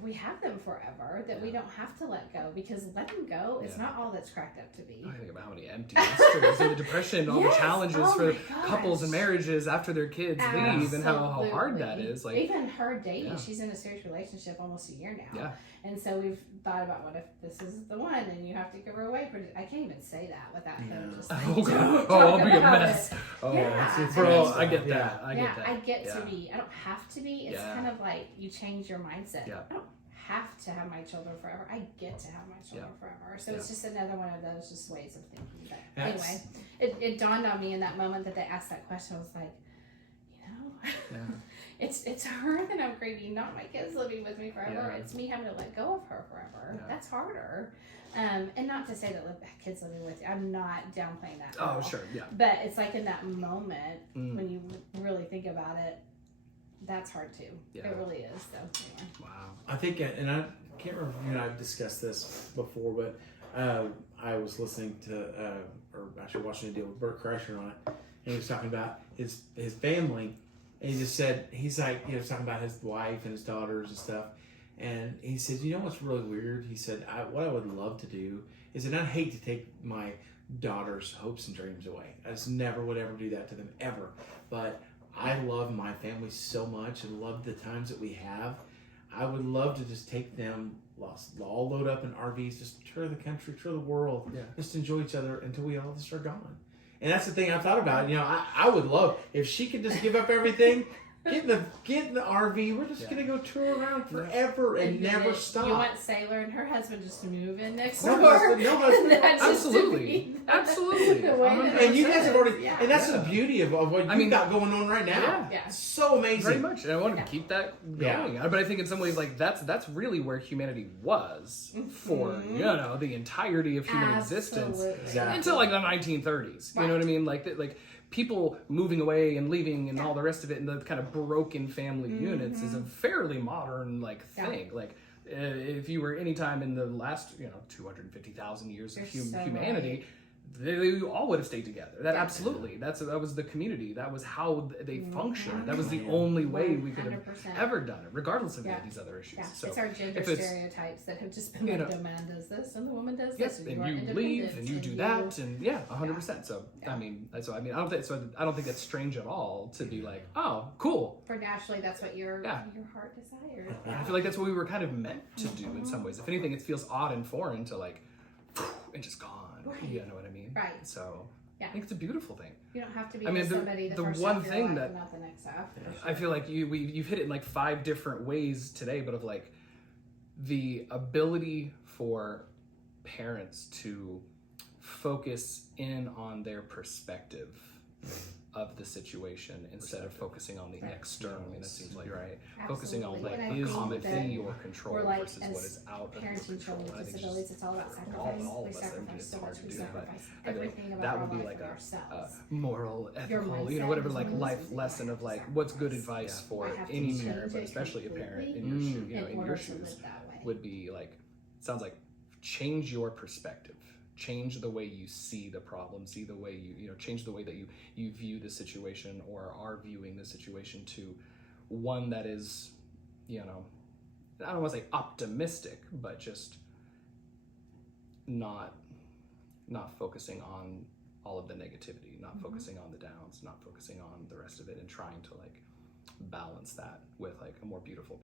we have them forever, that we don't have to let go, because letting go is not all that's cracked up to be. I think about how many empty nesters and the depression, all the challenges for couples and marriages after their kids leave, and how hard that is. Like, even her dating, she's in a serious relationship almost a year now. Yeah. And so we've thought about, what if this is the one and you have to give her away? I can't even say that without him just like, I'll be a mess. Bro, I get that. I get to be. I don't have to be. It's kind of like you change your mindset. Yeah. I don't have to have my children forever. I get to have my children forever. So it's just another one of those just ways of thinking. But anyway, it dawned on me in that moment that they asked that question. I was like, you know, it's her that I'm grieving, not my kids living with me forever. It's me having to let go of her forever. That's harder. And not to say that kids living with you, I'm not downplaying that. Oh, sure, yeah. But it's like in that moment when you really think about it, that's hard too. Yeah. It really is. So anyway. Wow. I think, and I can't remember if you and I discussed this before, but I was listening to, or actually watching a deal with Bert Kreischer on it, and he was talking about his family, and he just said, he's like, he was talking about his wife and his daughters and stuff, and he said, you know what's really weird? He said, what I would love to do is, and I'd hate to take my daughter's hopes and dreams away. I just never would ever do that to them, ever. But I love my family so much and love the times that we have. I would love to just take them, all load up in RVs, just tour the country, tour the world, just enjoy each other until we all just are gone. And that's the thing I thought about. You know, I would love if she could just give up everything, get in the RV. We're just gonna go tour around forever and never stop. You want Sailor and her husband just to move in next No door? husband. Absolutely. And you guys have already, and that's the beauty of what you've got going on right now. Yeah. So amazing. Very much. And I wanted to keep that going. But I think in some ways, like, that's really where humanity was for, you know, the entirety of human existence. Exactly. Until like the 1930s. You know what I mean? Like people moving away and leaving and all the rest of it, and the kind of broken family units is a fairly modern thing. Like, if you were any time in the last 250,000 years of humanity, they all would have stayed together. That absolutely. That was the community. That was how they functioned. That was the only way we could have ever done it, regardless of any of these other issues. Yeah. So it's our gender stereotypes that have just been like, the man does this and the woman does this, and you leave and you do that, and 100%. So I mean, I don't think that's strange at all to be like, oh, cool. For naturally, that's what your heart desired. I feel like that's what we were kind of meant to do in some ways. If anything, it feels odd and foreign to like, and just gone. You know what I mean? Right. So I think it's a beautiful thing. You don't have to be with somebody the first one half of your thing life, that not the next half. I feel like you've hit it in like 5 different ways today, but of like the ability for parents to focus in on their perspective of the situation instead of focusing on the external. I mean, that seems like focusing on like is within your control versus what is out of your control. Parenting children with disabilities, it's all about sacrifice. All We of us, sacrifice so much. We sacrifice everything about that our would be life like for a ourselves. moral, ethical, whatever life lesson of like what's good advice for any parent, but especially a parent in your in your shoes. would be like, sounds like change your perspective, change the way you see the problem, see the way you know, change the way that you view the situation or are viewing the situation to one that is, you know, I don't want to say optimistic, but just not focusing on all of the negativity, not focusing on the downs, not focusing on the rest of it, and trying to like balance that with like a more beautiful